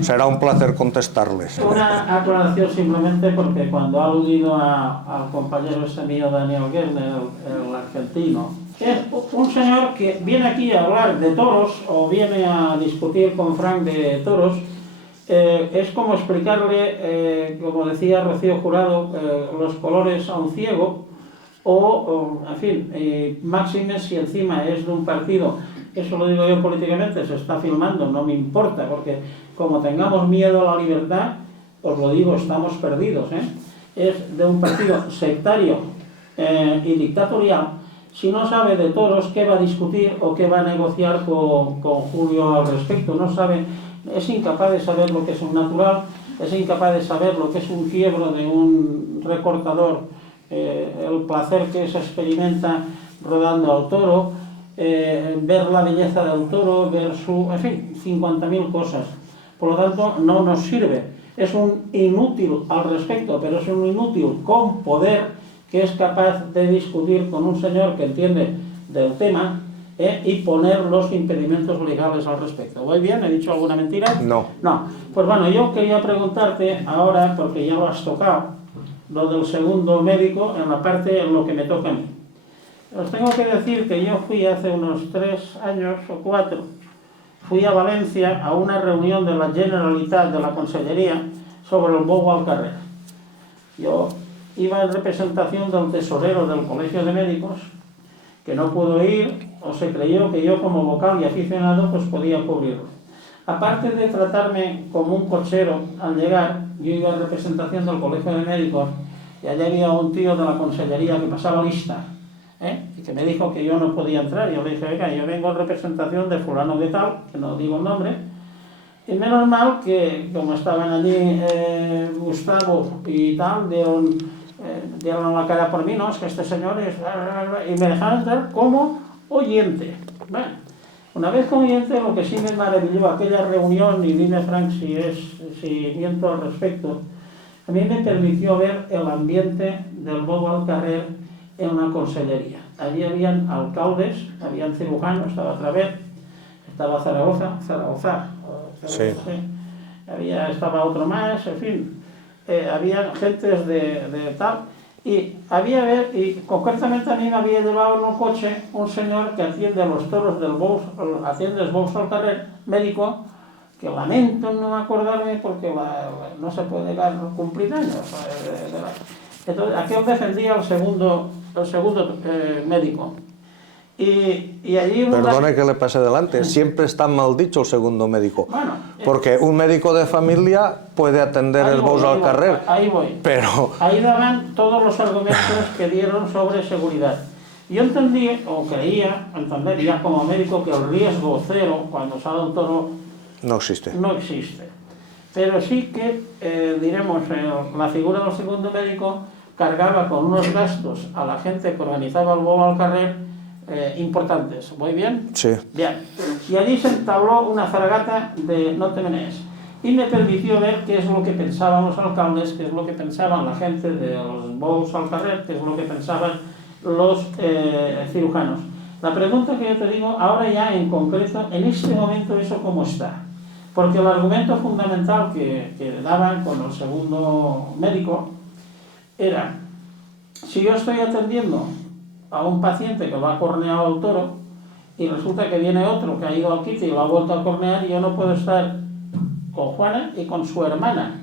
será un placer contestarles. Una aclaración simplemente, porque cuando ha aludido al compañero ese mío, Daniel Gellner, el argentino, es un señor que viene aquí a hablar de toros o viene a discutir con Frank de toros. Es como explicarle, como decía Rocío Jurado, los colores a un ciego, en fin, máxime si encima es de un partido. Eso lo digo yo políticamente, se está filmando, no me importa, porque como tengamos miedo a la libertad, os lo digo, estamos perdidos, ¿eh? Es de un partido sectario y dictatorial. Si no sabe de toros, ¿qué va a discutir o qué va a negociar con Julio al respecto? No sabe, es incapaz de saber lo que es un natural, es incapaz de saber lo que es un quiebro de un recortador, el placer que se experimenta rodando al toro, ver la belleza del toro, ver en fin, 50.000 cosas. Por lo tanto, no nos sirve. Es un inútil al respecto, pero es un inútil con poder que es capaz de discutir con un señor que entiende del tema y poner los impedimentos legales al respecto. ¿Voy bien? ¿He dicho alguna mentira? No. No. Pues bueno, yo quería preguntarte ahora, porque ya lo has tocado, lo del segundo médico en la parte en lo que me toca a mí. Os tengo que decir que yo fui hace unos 3 años o 4, fui a Valencia a una reunión de la Generalitat de la Consellería sobre el Bou al Carrer. Yo iba en representación del tesorero del Colegio de Médicos, que no pudo ir, o se creyó que yo como vocal y aficionado pues podía cubrirlo. Aparte de tratarme como un cochero al llegar, yo iba en representación del Colegio de Médicos y allí había un tío de la Consellería que pasaba lista, y que me dijo que yo no podía entrar. Yo le dije, venga, yo vengo en representación de fulano de tal, que no digo el nombre, y menos mal que como estaban allí Gustavo y tal, dieron la cara por mí, no, es que este señor es... y me dejaron entrar como oyente. Bueno, una vez como oyente, lo que sí me maravilló aquella reunión, y dime Frank si miento al respecto, a mí me permitió ver el ambiente del Bou al Carrer en una consellería. Allí habían alcaldes, habían cirujanos, estaba Traver, estaba Zaragoza, sí. Estaba otro más, en fin, había gentes de tal, y concretamente a mí me había llevado en un coche un señor que atiende a los toros del Bou, atiende el Bou al Carrer, médico, que lamento no acordarme porque no se puede cumplir años. Entonces, aquí os defendía el segundo médico. Y allí Perdone que le pase delante, siempre está mal dicho el segundo médico. Bueno, porque un médico de familia puede atender el Bou al Carrer. Ahí voy. Pero... ahí daban todos los argumentos que dieron sobre seguridad. Yo entendí, o creía entender ya como médico, que el riesgo cero cuando sale un toro No existe. No existe. Pero sí que, diremos, la figura del segundo médico cargaba con unos gastos a la gente que organizaba el bolo al carrer importantes. ¿Voy bien? Sí. Bien. Y allí se entabló una zaragata de no te menees. Y me permitió ver qué es lo que pensaban los alcaldes, qué es lo que pensaban la gente de los bolos al carrer, qué es lo que pensaban los cirujanos. La pregunta que yo te digo, ahora ya en concreto, en este momento, ¿eso cómo está? Porque el argumento fundamental que daban con el segundo médico era, si yo estoy atendiendo a un paciente que lo ha corneado el toro y resulta que viene otro que ha ido al quite y lo ha vuelto a cornear, y yo no puedo estar con Juana y con su hermana.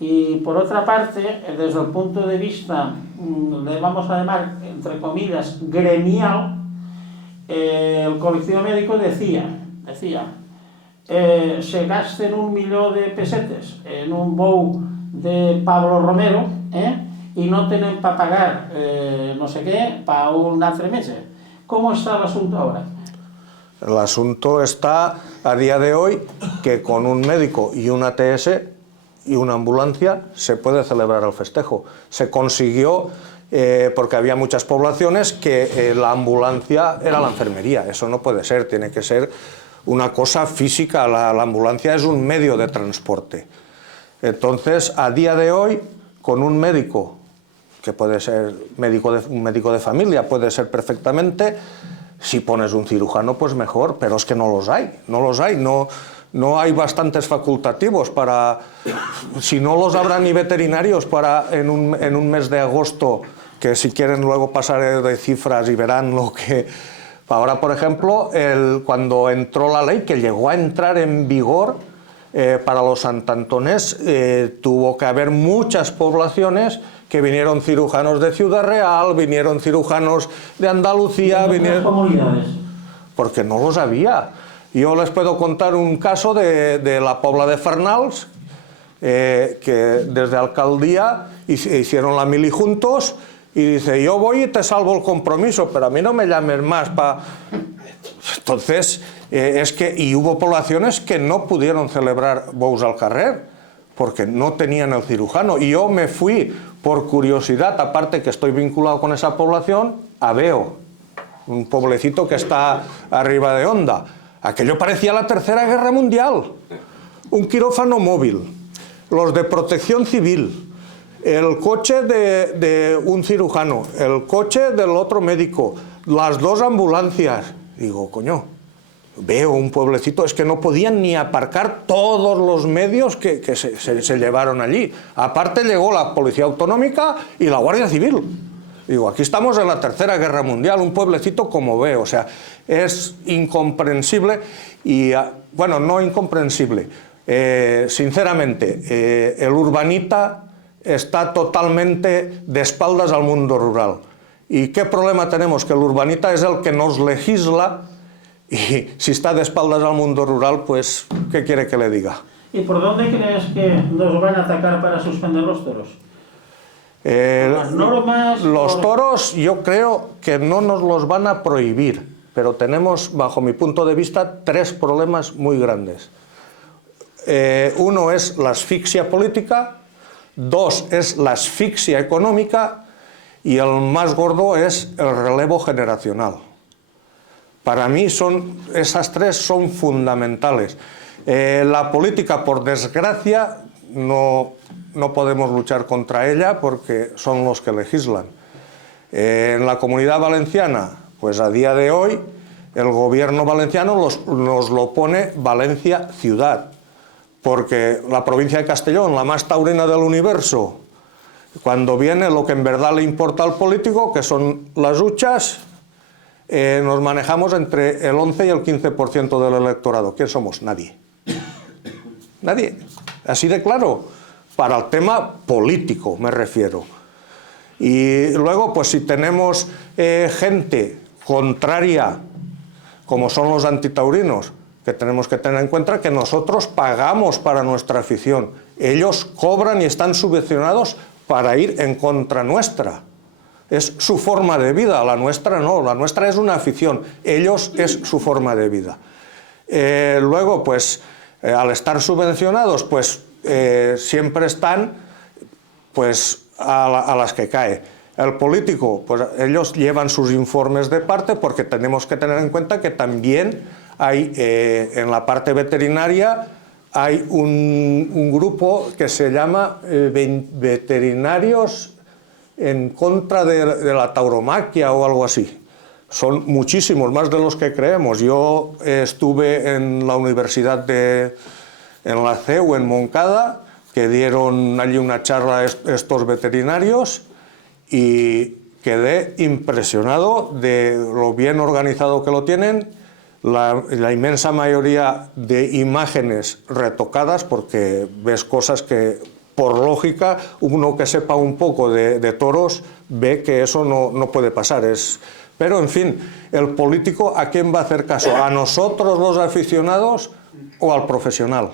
Y por otra parte, desde el punto de vista, le vamos a llamar, entre comillas, gremial, el colectivo médico decía, se gasten 1 millón de pesetes en un bou de Pablo Romero, y no tienen para pagar no sé qué para un altre metge. ¿Cómo está el asunto ahora? El asunto está a día de hoy que con un médico y una ATS y una ambulancia se puede celebrar el festejo. Se consiguió porque había muchas poblaciones que la ambulancia era la enfermería. Eso no puede ser, tiene que ser una cosa física. La ambulancia es un medio de transporte. Entonces, a día de hoy, con un médico, que puede ser un médico de familia, puede ser perfectamente, si pones un cirujano, pues mejor, pero es que no los hay, no hay bastantes facultativos para, si no los habrá ni veterinarios para en un mes de agosto, que si quieren luego pasaré de cifras y verán lo que... Ahora, por ejemplo, cuando entró la ley, que llegó a entrar en vigor para los santantones, tuvo que haber muchas poblaciones que vinieron cirujanos de Ciudad Real, vinieron cirujanos de Andalucía, ¿Otras comunidades? Porque no los había. Yo les puedo contar un caso de la Pobla de Fernals, que desde alcaldía hicieron la mili juntos, y dice, yo voy y te salvo el compromiso, pero a mí no me llames más para... Entonces, y hubo poblaciones que no pudieron celebrar bous al carrer, porque no tenían el cirujano. Y yo me fui, por curiosidad, aparte que estoy vinculado con esa población, a Veo, un pueblecito que está arriba de Onda. Aquello parecía la Tercera Guerra Mundial. Un quirófano móvil, los de protección civil, el coche de un cirujano, el coche del otro médico, las 2 ambulancias. Digo, coño, Veo un pueblecito, es que no podían ni aparcar todos los medios que se llevaron allí. Aparte llegó la Policía Autonómica y la Guardia Civil. Digo, aquí estamos en la Tercera Guerra Mundial, un pueblecito como Veo. O sea, es incomprensible y, bueno, no incomprensible. Sinceramente, el urbanita está totalmente de espaldas al mundo rural. ¿Y qué problema tenemos? Que el urbanita es el que nos legisla. Y si está de espaldas al mundo rural, pues, ¿qué quiere que le diga? ¿Y por dónde crees que nos van a atacar para suspender los toros? Las normas... Los toros yo creo que no nos los van a prohibir, pero tenemos, bajo mi punto de vista, 3 problemas muy grandes. Uno es la asfixia política, 2 es la asfixia económica y el más gordo es el relevo generacional. Para mí esas 3 son fundamentales. La política, por desgracia, no podemos luchar contra ella porque son los que legislan. En la Comunidad Valenciana, pues a día de hoy, el gobierno valenciano nos lo pone Valencia ciudad, porque la provincia de Castellón, la más taurina del universo, cuando viene lo que en verdad le importa al político, que son las huchas, nos manejamos entre el 11 y el 15% del electorado. ¿Quién somos? Nadie. Nadie. Así de claro. Para el tema político me refiero. Y luego, pues si tenemos gente contraria, como son los antitaurinos, que tenemos que tener en cuenta que nosotros pagamos para nuestra afición. Ellos cobran y están subvencionados para ir en contra nuestra. Es su forma de vida, la nuestra no, la nuestra es una afición, ellos es su forma de vida. Luego, pues, al estar subvencionados, pues siempre están pues a las que cae. El político, pues ellos llevan sus informes de parte, porque tenemos que tener en cuenta que también hay en la parte veterinaria hay un grupo que se llama veterinarios en contra de la tauromaquia o algo así. Son muchísimos, más de los que creemos. Yo estuve en la universidad en la CEU, en Moncada, que dieron allí una charla estos veterinarios, y quedé impresionado de lo bien organizado que lo tienen, la inmensa mayoría de imágenes retocadas, porque ves cosas que, por lógica, uno que sepa un poco de toros ve que eso no puede pasar. Pero, en fin, el político, ¿a quién va a hacer caso? ¿A nosotros los aficionados o al profesional?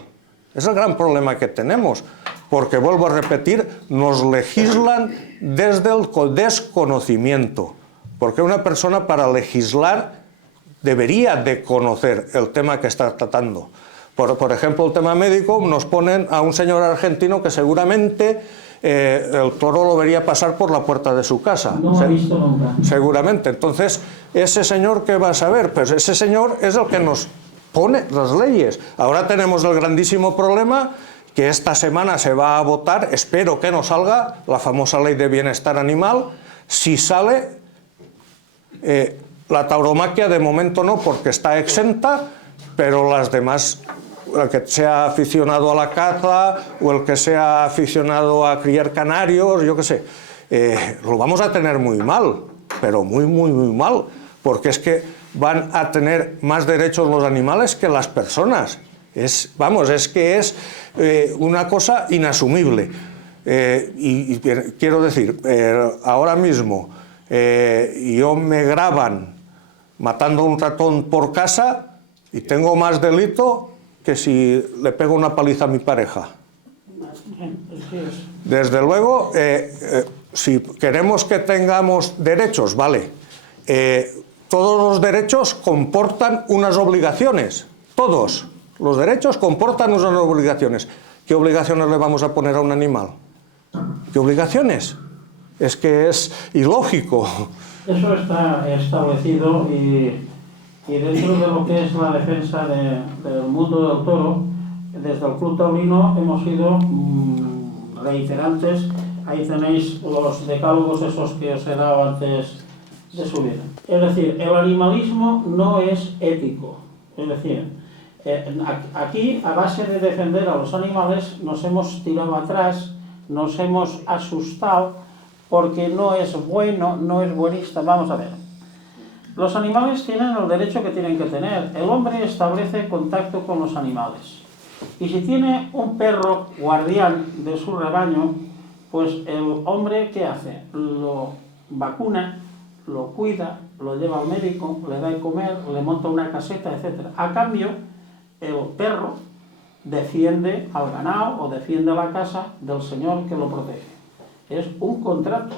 Es el gran problema que tenemos, porque, vuelvo a repetir, nos legislan desde el desconocimiento, porque una persona, para legislar, debería de conocer el tema que está tratando. Por ejemplo, el tema médico, nos ponen a un señor argentino que seguramente el toro lo vería pasar por la puerta de su casa. No lo ha visto nunca. Seguramente. Entonces, ¿ese señor qué va a saber? Pues ese señor es el que nos pone las leyes. Ahora tenemos el grandísimo problema que esta semana se va a votar, espero que no salga, la famosa ley de bienestar animal. Si sale, la tauromaquia de momento no, porque está exenta, pero las demás, el que sea aficionado a la caza o el que sea aficionado a criar canarios, yo qué sé, lo vamos a tener muy mal, pero muy mal, porque es que van a tener más derechos los animales que las personas. Es que es una cosa inasumible. Y quiero decir, ahora mismo yo me graban matando a un ratón por casa y tengo más delito que si le pego una paliza a mi pareja. Desde luego, si queremos que tengamos derechos, vale, todos los derechos comportan unas obligaciones, todos los derechos comportan unas obligaciones. ¿Qué obligaciones le vamos a poner a un animal? ¿Qué obligaciones? Es que es ilógico. Eso está establecido y dentro de lo que es la defensa del mundo del toro, desde el Club Taurino hemos sido reiterantes. Ahí tenéis los decálogos esos que os he dado antes de subir. Es decir, el animalismo no es ético. Es decir, aquí, a base de defender a los animales, nos hemos tirado atrás, nos hemos asustado, porque no es bueno, no es buenista. Vamos a ver. Los animales tienen el derecho que tienen que tener. El hombre establece contacto con los animales. Y si tiene un perro guardián de su rebaño, pues el hombre, ¿qué hace? Lo vacuna, lo cuida, lo lleva al médico, le da de comer, le monta una caseta, etc. A cambio, el perro defiende al ganado o defiende la casa del señor que lo protege. Es un contrato.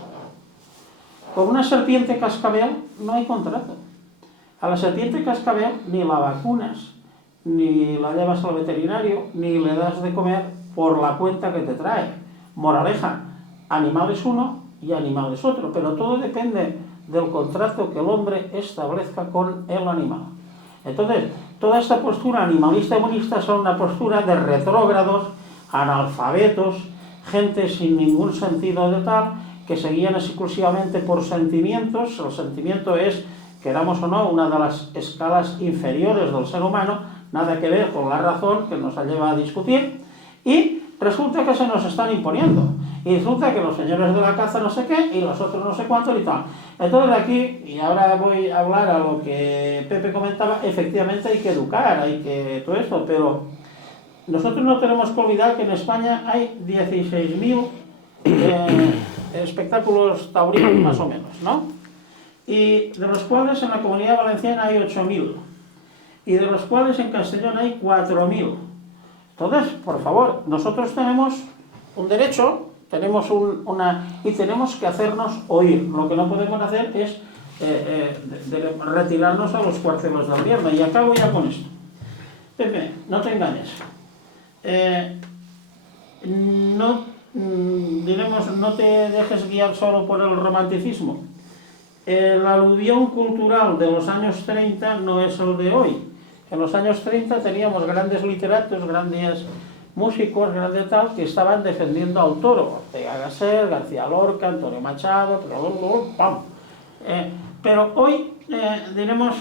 Con una serpiente cascabel no hay contrato. A la serpiente cascabel ni la vacunas, ni la llevas al veterinario, ni le das de comer por la cuenta que te trae. Moraleja, animal es uno y animal es otro, pero todo depende del contrato que el hombre establezca con el animal. Entonces, toda esta postura animalista y monista son una postura de retrógrados, analfabetos, gente sin ningún sentido de tal, que se guían exclusivamente por sentimientos. El sentimiento es, queramos o no, una de las escalas inferiores del ser humano, nada que ver con la razón que nos lleva a discutir, y resulta que se nos están imponiendo. Y resulta que los señores de la caza no sé qué, y los otros no sé cuánto y tal. Entonces aquí, y ahora voy a hablar a lo que Pepe comentaba, efectivamente hay que educar, hay que todo esto, pero nosotros no tenemos que olvidar que en España hay 16.000 espectáculos taurinos, más o menos, ¿no? Y de los cuales en la Comunidad Valenciana hay 8.000, y de los cuales en Castellón hay 4.000. Entonces, por favor, nosotros tenemos un derecho, tenemos y tenemos que hacernos oír. Lo que no podemos hacer es retirarnos a los cuarteles del invierno. Y acabo ya con esto. Pepe, no te engañes. No te dejes guiar solo por el romanticismo. El aluvión cultural de los años 30 no es el de hoy. En los años 30 teníamos grandes literatos, grandes músicos, grandes tal, que estaban defendiendo al toro. Ortega Gasset, García Lorca, Antonio Machado, ¡pam! Pero hoy, diremos,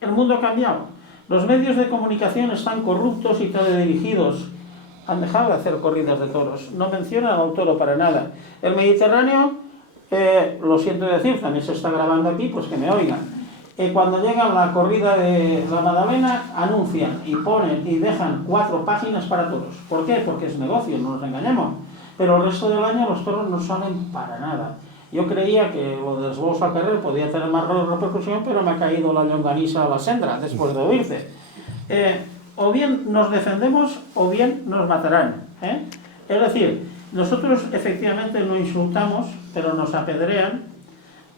el mundo ha cambiado. Los medios de comunicación están corruptos y teledirigidos. Han dejado de hacer corridas de toros. No mencionan al toro para nada. El Mediterráneo, lo siento decir, también se está grabando aquí, pues que me oigan. Cuando llega la corrida de la Magdalena, anuncian y ponen y dejan 4 páginas para toros. ¿Por qué? Porque es negocio, no nos engañemos. Pero el resto del año los toros no salen para nada. Yo creía que lo del bolos al carrer podía tener más repercusión, pero me ha caído la llonganisa a la sendra después de oírte. O bien nos defendemos o bien nos matarán. Es decir, nosotros efectivamente no insultamos, pero nos apedrean.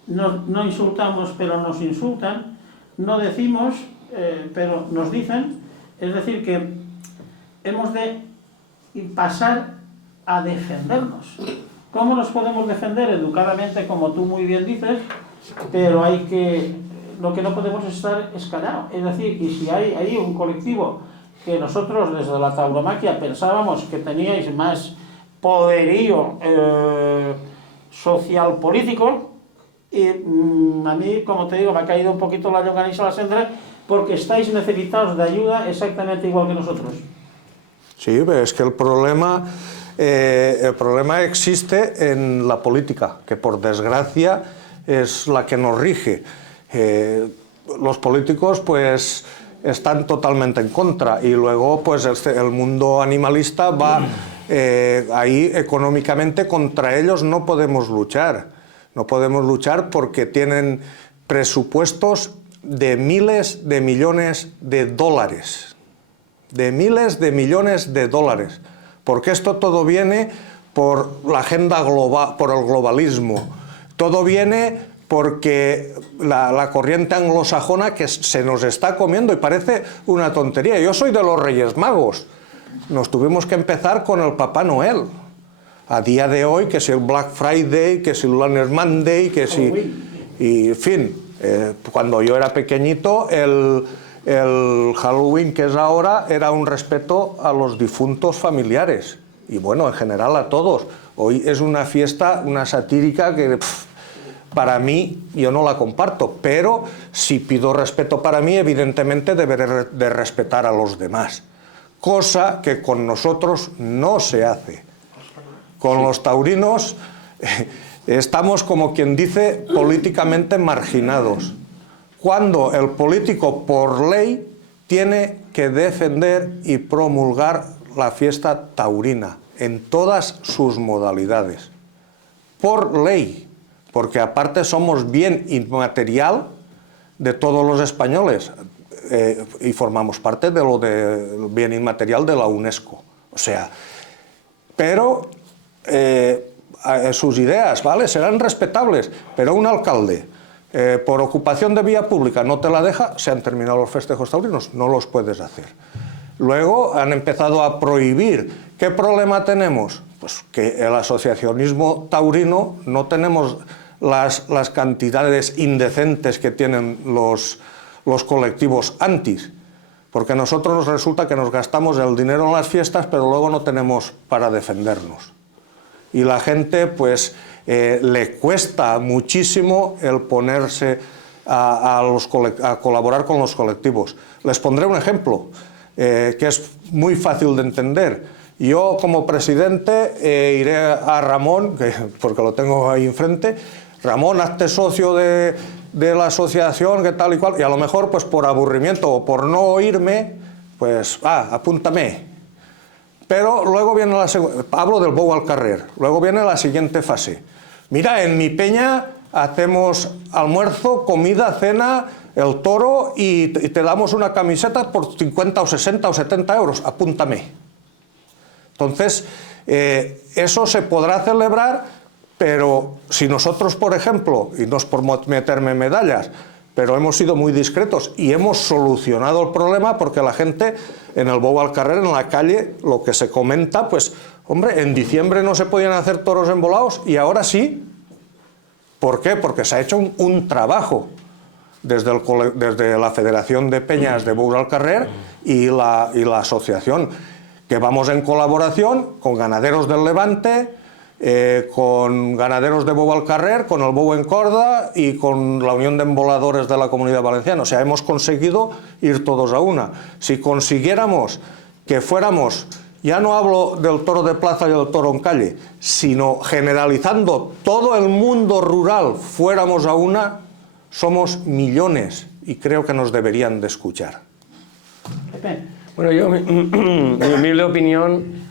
No insultamos, pero nos insultan. No decimos, pero nos dicen. Es decir, que hemos de pasar a defendernos. ¿Cómo nos podemos defender? Educadamente, como tú muy bien dices, pero lo que no podemos estar es callado. Es decir, y si hay ahí un colectivo que nosotros desde la tauromaquia pensábamos que teníais más poderío social político, y a mí, como te digo, me ha caído un poquito la llonganisa a la sendra, porque estáis necesitados de ayuda exactamente igual que nosotros. Sí, es que el problema existe en la política, que por desgracia es la que nos rige. Los políticos pues están totalmente en contra, y luego pues el mundo animalista va ahí económicamente contra ellos. No podemos luchar. No podemos luchar porque tienen presupuestos de miles de millones de dólares. De miles de millones de dólares. Porque esto todo viene por la agenda global, por el globalismo. Todo viene porque la corriente anglosajona que se nos está comiendo, y parece una tontería. Yo soy de los Reyes Magos. Nos tuvimos que empezar con el Papá Noel. A día de hoy, que si el Black Friday, que si el Lunar Monday, que si... Y, en fin, cuando yo era pequeñito, el Halloween que es ahora era un respeto a los difuntos familiares. Y bueno, en general a todos. Hoy es una fiesta, una satírica que... para mí, yo no la comparto, pero si pido respeto para mí, evidentemente deberé de respetar a los demás. Cosa que con nosotros no se hace. Con los taurinos estamos, como quien dice, políticamente marginados. Cuando el político, por ley, tiene que defender y promulgar la fiesta taurina en todas sus modalidades. Por ley, porque aparte somos bien inmaterial de todos los españoles y formamos parte de lo del bien inmaterial de la UNESCO. O sea, pero... sus ideas, ¿vale?, serán respetables, pero un alcalde por ocupación de vía pública no te la deja, se han terminado los festejos taurinos, no los puedes hacer. Luego han empezado a prohibir. ¿Qué problema tenemos? Pues que el asociacionismo taurino no tenemos las cantidades indecentes que tienen los colectivos antis, porque nosotros nos resulta que nos gastamos el dinero en las fiestas, pero luego no tenemos para defendernos. Y la gente pues le cuesta muchísimo el ponerse a colaborar con los colectivos. Les pondré un ejemplo que es muy fácil de entender. Yo como presidente iré a Ramón, porque lo tengo ahí enfrente. Ramón, hazte socio de la asociación, que tal y cual, y a lo mejor pues por aburrimiento o por no oírme, pues apúntame. Pero luego viene hablo del bolos al carrer, luego viene la siguiente fase. Mira, en mi peña hacemos almuerzo, comida, cena, el toro, y te damos una camiseta por 50 o 60 o 70 euros, apúntame. Entonces, eso se podrá celebrar, pero si nosotros, por ejemplo, y no es por meterme medallas, pero hemos sido muy discretos y hemos solucionado el problema porque la gente en el Bou al Carrer, en la calle, lo que se comenta, pues, hombre, en diciembre no se podían hacer toros embolados y ahora sí. ¿Por qué? Porque se ha hecho un trabajo desde la Federación de Peñas de Bou al Carrer y la asociación, que vamos en colaboración con ganaderos del Levante, con ganaderos de Bou al Carrer, con el Bou en Corda y con la Unión de Emboladores de la Comunidad Valenciana. O sea, hemos conseguido ir todos a una. Si consiguiéramos que fuéramos, ya no hablo del toro de plaza y del toro en calle, sino generalizando todo el mundo rural, fuéramos a una, somos millones y creo que nos deberían de escuchar. Bueno, yo, mi humilde opinión,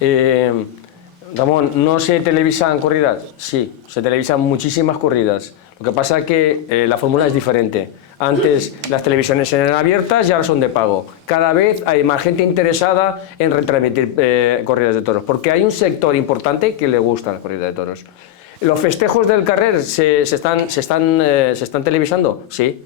Ramón, ¿no se televisan corridas? Sí, se televisan muchísimas corridas. Lo que pasa es que la fórmula es diferente. Antes las televisiones eran abiertas y ahora son de pago. Cada vez hay más gente interesada en retransmitir corridas de toros, porque hay un sector importante que le gusta las corridas de toros. ¿Los festejos del Carrer se están televisando? Sí.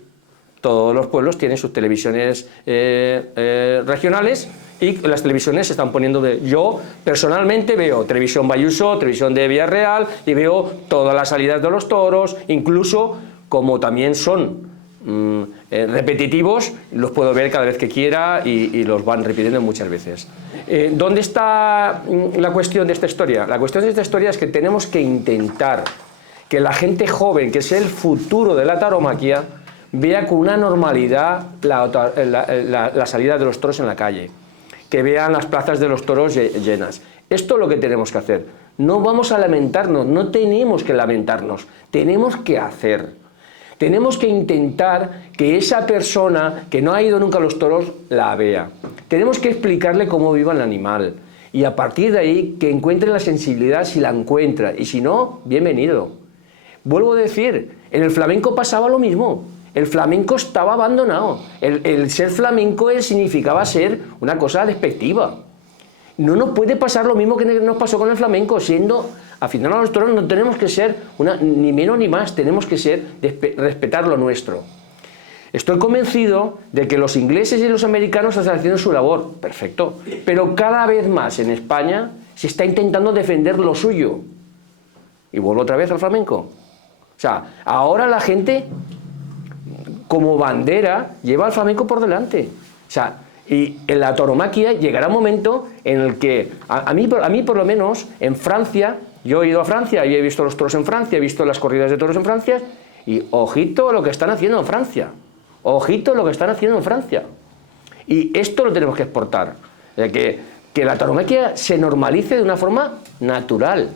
Todos los pueblos tienen sus televisiones regionales y las televisiones se están poniendo Yo personalmente veo Televisión Bayuso, Televisión de Villarreal y veo todas las salidas de los toros, incluso como también son repetitivos, los puedo ver cada vez que quiera y los van repitiendo muchas veces. ¿Dónde está la cuestión de esta historia? La cuestión de esta historia es que tenemos que intentar que la gente joven, que es el futuro de la tauromaquia, vea con una normalidad la salida de los toros en la calle, que vean las plazas de los toros llenas. Esto es lo que tenemos que hacer. No vamos a lamentarnos, no tenemos que lamentarnos, tenemos que hacer. Tenemos que intentar que esa persona que no ha ido nunca a los toros la vea. Tenemos que explicarle cómo vive el animal y a partir de ahí que encuentre la sensibilidad si la encuentra y si no, bienvenido. Vuelvo a decir, en el flamenco pasaba lo mismo. El flamenco estaba abandonado. El ser flamenco significaba ser una cosa despectiva. No nos puede pasar lo mismo que nos pasó con el flamenco, siendo aficionados a los toros. No tenemos que ser ni menos ni más, tenemos que respetar lo nuestro. Estoy convencido de que los ingleses y los americanos están haciendo su labor, perfecto, pero cada vez más en España se está intentando defender lo suyo. Y vuelvo otra vez al flamenco. O sea, ahora la gente, como bandera, lleva al flamenco por delante. O sea, y en la tauromaquia llegará un momento en el que, a mí por lo menos, en Francia, yo he ido a Francia y he visto los toros en Francia, he visto las corridas de toros en Francia, y ojito lo que están haciendo en Francia. Ojito lo que están haciendo en Francia. Y esto lo tenemos que exportar. Que la tauromaquia se normalice de una forma natural.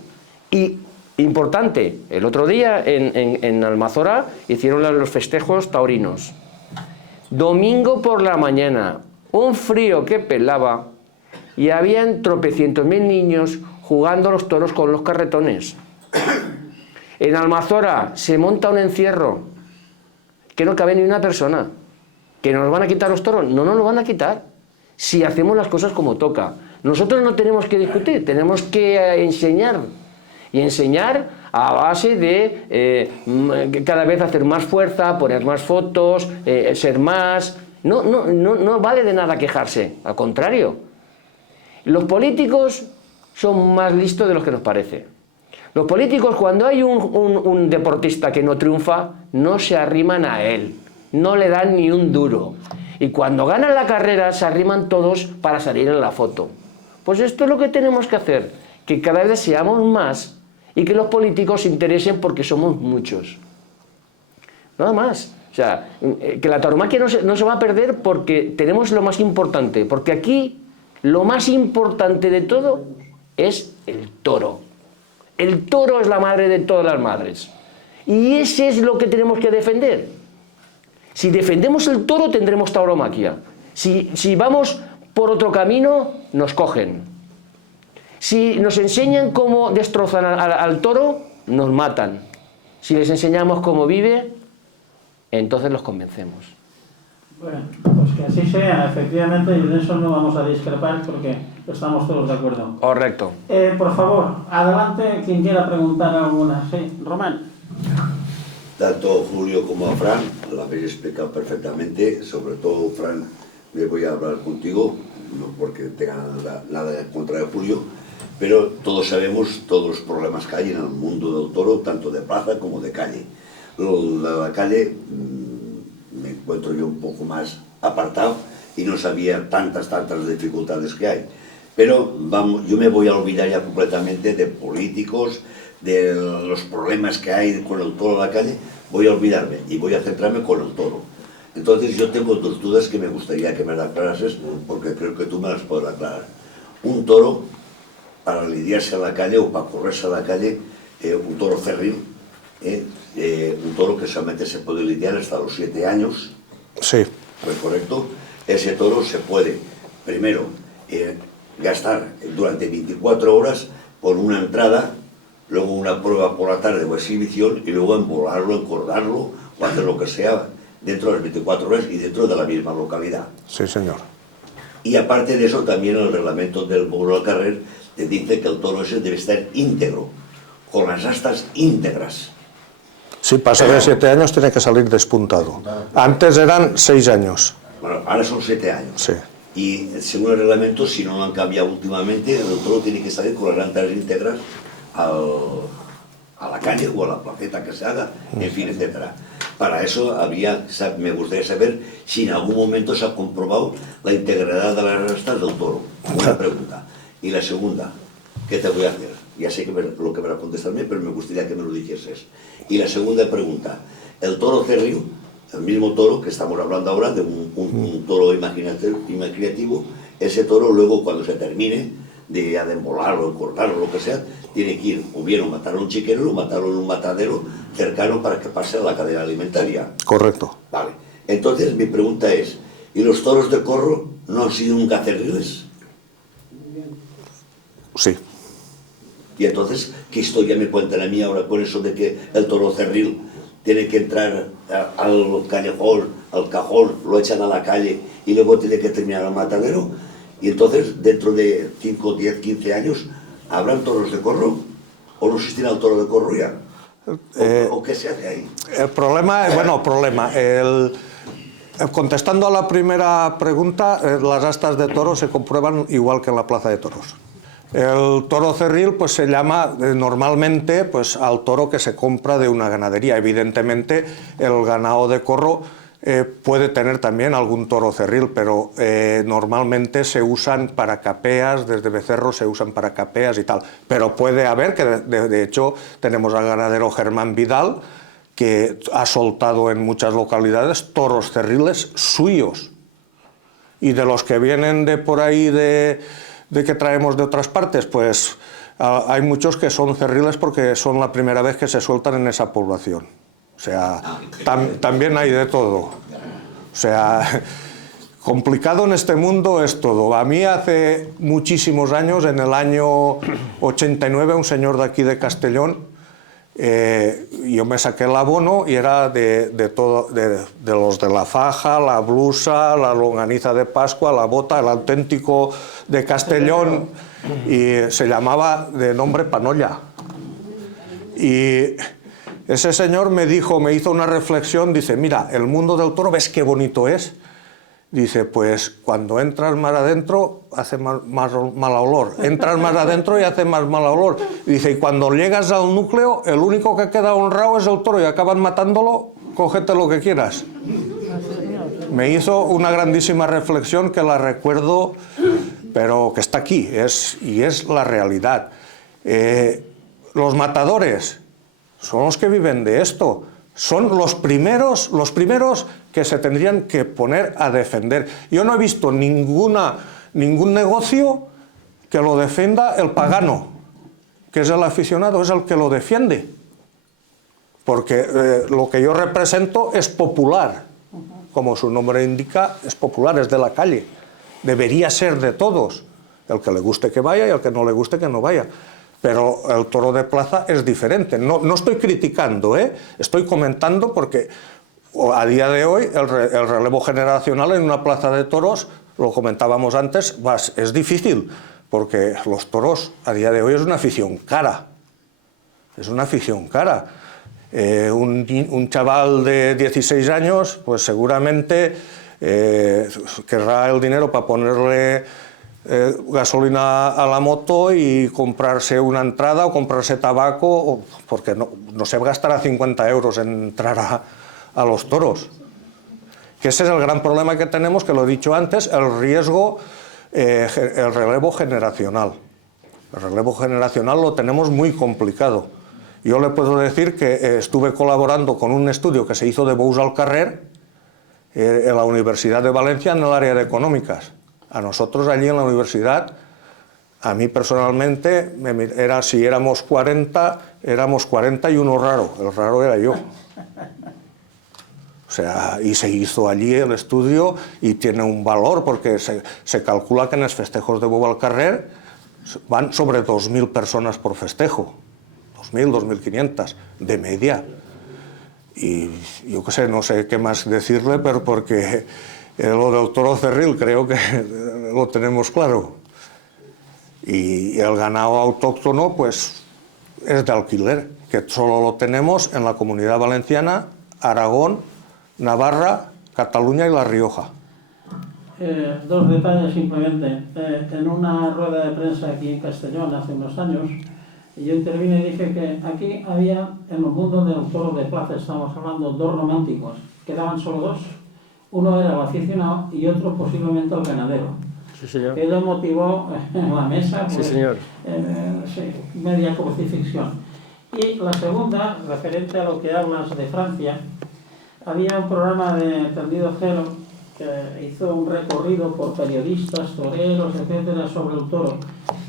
Y importante, el otro día en Almazora hicieron los festejos taurinos. Domingo por la mañana, un frío que pelaba y habían tropecientos mil niños jugando los toros con los carretones. En Almazora se monta un encierro que no cabe ni una persona. ¿Que nos van a quitar los toros? No nos lo van a quitar si hacemos las cosas como toca. Nosotros no tenemos que discutir, tenemos que enseñar. Y enseñar a base de cada vez hacer más fuerza, poner más fotos, ser más. No vale de nada quejarse, al contrario. Los políticos son más listos de lo que nos parece. Los políticos, cuando hay un deportista que no triunfa, no se arriman a él, no le dan ni un duro. Y cuando ganan la carrera se arriman todos para salir en la foto. Pues esto es lo que tenemos que hacer, que cada vez seamos más y que los políticos se interesen porque somos muchos. Nada más. O sea, que la tauromaquia no se va a perder porque tenemos lo más importante, porque aquí lo más importante de todo es el toro. El toro es la madre de todas las madres. Y ese es lo que tenemos que defender. Si defendemos el toro, tendremos tauromaquia. Si vamos por otro camino, nos cogen. Si nos enseñan cómo destrozan al toro, nos matan. Si les enseñamos cómo vive, entonces los convencemos. Bueno, pues que así sea, efectivamente, y en eso no vamos a discrepar porque estamos todos de acuerdo. Correcto. Por favor, adelante quien quiera preguntar alguna. Sí, Román. tanto Julio como a Fran, lo habéis explicado perfectamente, sobre todo Fran, me voy a hablar contigo, no porque tenga nada en contra de Julio, pero todos sabemos todos los problemas que hay en el mundo del toro, tanto de plaza como de calle. Lo de la calle me encuentro yo un poco más apartado y no sabía tantas dificultades que hay. Pero vamos, yo me voy a olvidar ya completamente de políticos, de los problemas que hay con el toro en la calle, voy a olvidarme y voy a centrarme con el toro. Entonces yo tengo dos dudas que me gustaría que me las aclarases, porque creo que tú me las puedes aclarar. Un toro, para lidiarse a la calle o para correrse a la calle, un toro cerril, un toro que solamente se puede lidiar hasta los 7 años. Sí. Pues correcto. Ese toro se puede, primero, gastar durante 24 horas por una entrada, luego una prueba por la tarde o exhibición y luego embolarlo, encordarlo o hacer lo que sea dentro de las 24 horas y dentro de la misma localidad. Sí, señor. Y aparte de eso, también el reglamento del Bolo al Carrer te dice que el toro ese debe estar íntegro, con las astas íntegras. Si pasa de 7 años tiene que salir despuntado. Antes eran 6 años. Bueno, ahora son 7 años. Sí. Y según el reglamento, si no lo han cambiado últimamente, el toro tiene que salir con las astas íntegras a la calle o a la placeta que se haga, en fin, etcétera. Para eso me gustaría saber si en algún momento se ha comprobado la integridad de las astas del toro. Una pregunta. Y la segunda, ¿qué te voy a hacer? Ya sé que lo que me va a contestarme, pero me gustaría que me lo dijeses. Y la segunda pregunta, el toro cerril, el mismo toro que estamos hablando ahora, de un toro imaginativo, ese toro luego cuando se termine de embolarlo, cortarlo, lo que sea, tiene que ir o bien matarlo en un chiquero o matarlo en un matadero cercano para que pase a la cadena alimentaria. Correcto. Vale. Entonces mi pregunta es, ¿y los toros de corro no han sido nunca cerriles? Sí. Y entonces, ¿qué historia me cuentan a mí ahora con eso de que el toro cerril tiene que entrar al callejón, al cajón, lo echan a la calle y luego tiene que terminar al matadero? Y entonces, dentro de 5, 10, 15 años, ¿habrán toros de corro? ¿O no existirá el toro de corro ya? ¿O qué se hace ahí? El problema, contestando a la primera pregunta, las astas de toro se comprueban igual que en la plaza de toros. El toro cerril pues se llama normalmente pues al toro que se compra de una ganadería. Evidentemente el ganado de corro puede tener también algún toro cerril, pero normalmente se usan para capeas, desde becerros se usan para capeas y tal. Pero puede haber, que de hecho tenemos al ganadero Germán Vidal, que ha soltado en muchas localidades toros cerriles suyos. Y de los que vienen de por ahí de que traemos de otras partes, pues hay muchos que son cerriles porque son la primera vez que se sueltan en esa población. O sea, también hay de todo. O sea, complicado en este mundo es todo. A mí hace muchísimos años, en el año 89, un señor de aquí de Castellón, yo me saqué el abono y era de los de la faja, la blusa, la longaniza de Pascua, la bota, el auténtico de Castellón, y se llamaba de nombre Panolla. Y ese señor me hizo una reflexión, dice, mira, el mundo del toro, ¿ves qué bonito es? Dice, pues cuando entras más adentro hace más mal olor, entras más adentro y hace más mal olor. Dice, y cuando llegas al núcleo, el único que queda honrado es el toro y acaban matándolo, cógete lo que quieras. Me hizo una grandísima reflexión que la recuerdo, pero que está aquí, y es la realidad. Los matadores son los que viven de esto. Son los primeros que se tendrían que poner a defender. Yo no he visto ningún negocio que lo defienda el pagano, que es el aficionado, es el que lo defiende. Porque lo que yo represento es popular. Como su nombre indica, es popular, es de la calle. Debería ser de todos. El que le guste que vaya y el que no le guste que no vaya. Pero el toro de plaza es diferente. No estoy criticando, estoy comentando porque a día de hoy el relevo generacional en una plaza de toros, lo comentábamos antes, es difícil, porque los toros a día de hoy es una afición cara. Es una afición cara. Un chaval de 16 años, pues seguramente querrá el dinero para ponerle gasolina a la moto y comprarse una entrada o comprarse tabaco, porque no se gastará 50 euros en entrar a los toros. Que ese es el gran problema que tenemos, que lo he dicho antes, el riesgo, el relevo generacional. El relevo generacional lo tenemos muy complicado. Yo le puedo decir que estuve colaborando con un estudio que se hizo de Bous al Carrer en la Universidad de Valencia en el área de económicas. A nosotros allí en la universidad, a mí personalmente, si éramos 40 y uno raro. El raro era yo. O sea, y se hizo allí el estudio y tiene un valor porque se calcula que en los festejos de Bou al Carrer van sobre 2.000 personas por festejo. 2.000, 2.500 de media. Y yo qué sé, no sé qué más decirle, pero porque lo del toro cerril creo que lo tenemos claro. Y el ganado autóctono pues es de alquiler, que solo lo tenemos en la Comunidad Valenciana, Aragón, Navarra, Cataluña y La Rioja. Dos detalles simplemente. En una rueda de prensa aquí en Castellón hace unos años, yo intervine y dije que aquí había, en el mundo del toro de plaza, estamos hablando, dos románticos, quedaban solo dos. Uno era el aficionado y otro posiblemente el ganadero. Sí, señor. Que lo motivó en la mesa, pues, Sí, señor. Sí, media crucifixión. Y la segunda, referente a lo que hablas de Francia, había un programa de Tendido Cero que hizo un recorrido por periodistas, toreros, etcétera, sobre el toro.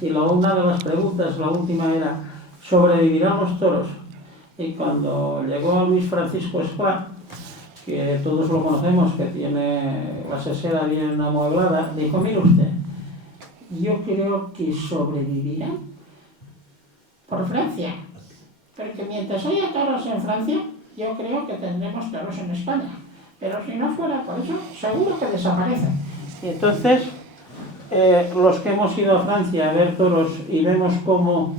Y una de las preguntas, la última, era: ¿sobrevivirán los toros? Y cuando llegó Luis Francisco Esclá, que todos lo conocemos, que tiene la sesera bien amueblada, dijo: mire usted, yo creo que sobrevivirán por Francia, porque mientras haya toros en Francia, yo creo que tendremos toros en España, pero si no fuera por eso, seguro que desaparecen. Y entonces, los que hemos ido a Francia a ver toros y vemos cómo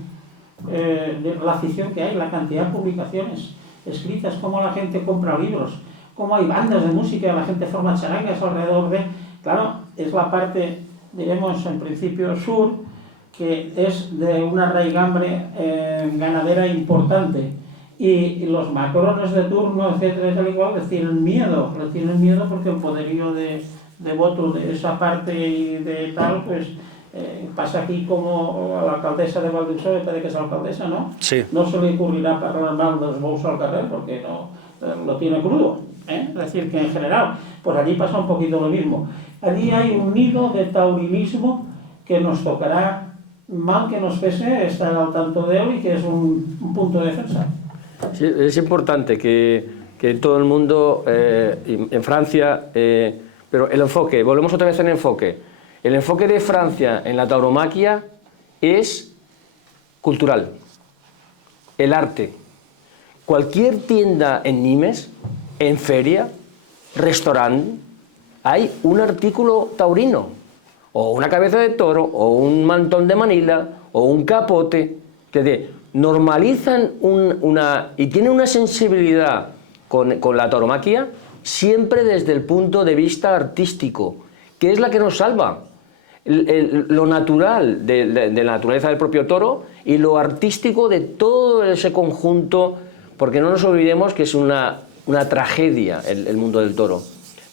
la afición que hay, la cantidad de publicaciones escritas, cómo la gente compra libros, cómo hay bandas de música, la gente forma charangas alrededor de... Claro, es la parte, diremos en principio sur, que es de una raigambre ganadera importante. Y los macrones de turno, etcétera, tal y cual, les tienen miedo porque el poderío de voto de esa parte y de tal, pues pasa aquí como a la alcaldesa de Valdisoe, parece que es alcaldesa, ¿no? Sí. No se le ocurrirá parlar mal de los Bous al Carrer porque no lo tiene crudo, ¿eh? Es decir, que en general, pues allí pasa un poquito lo mismo. Allí hay un nido de taurinismo que nos tocará, mal que nos pese, estar al tanto de él y que es un punto de defensa. Sí, es importante que todo el mundo, en Francia, pero el enfoque, volvemos otra vez al enfoque. El enfoque de Francia en la tauromaquia es cultural, el arte. Cualquier tienda en Nimes, en feria, restaurante, hay un artículo taurino, o una cabeza de toro, o un mantón de Manila, o un capote, que normalizan y tienen una sensibilidad con la tauromaquia siempre desde el punto de vista artístico, que es la que nos salva. Lo natural de la naturaleza del propio toro y lo artístico de todo ese conjunto, porque no nos olvidemos que es una tragedia el mundo del toro.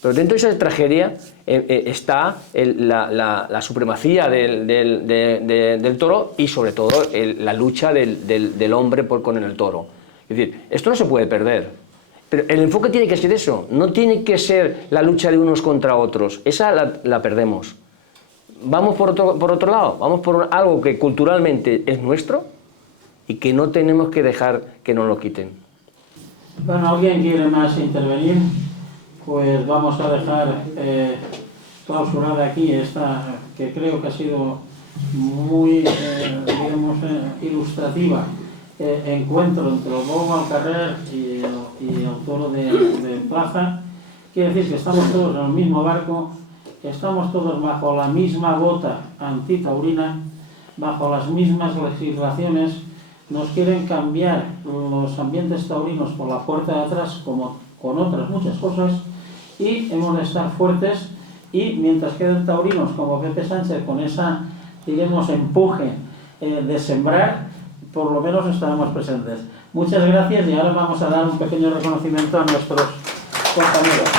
Pero dentro de esa tragedia está la supremacía del toro y sobre todo la lucha del hombre con el toro. Es decir, esto no se puede perder. Pero el enfoque tiene que ser eso, no tiene que ser la lucha de unos contra otros. Esa la perdemos. Vamos por otro lado, vamos por algo que culturalmente es nuestro y que no tenemos que dejar que nos lo quiten. Bueno, ¿alguien quiere más intervenir? Pues vamos a dejar clausurada aquí esta, que creo que ha sido muy, digamos, ilustrativa, encuentro entre el Bou al Carrer y el toro de plaza. Quiere decir que estamos todos en el mismo barco, que estamos todos bajo la misma bota antitaurina, bajo las mismas legislaciones, nos quieren cambiar los ambientes taurinos por la puerta de atrás, como con otras muchas cosas, y hemos de estar fuertes, y mientras queden taurinos como Pepe Sánchez con esa, digamos, empuje de sembrar, por lo menos estaremos presentes. Muchas gracias, y ahora vamos a dar un pequeño reconocimiento a nuestros compañeros.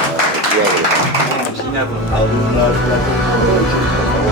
Algunas gracias por favor.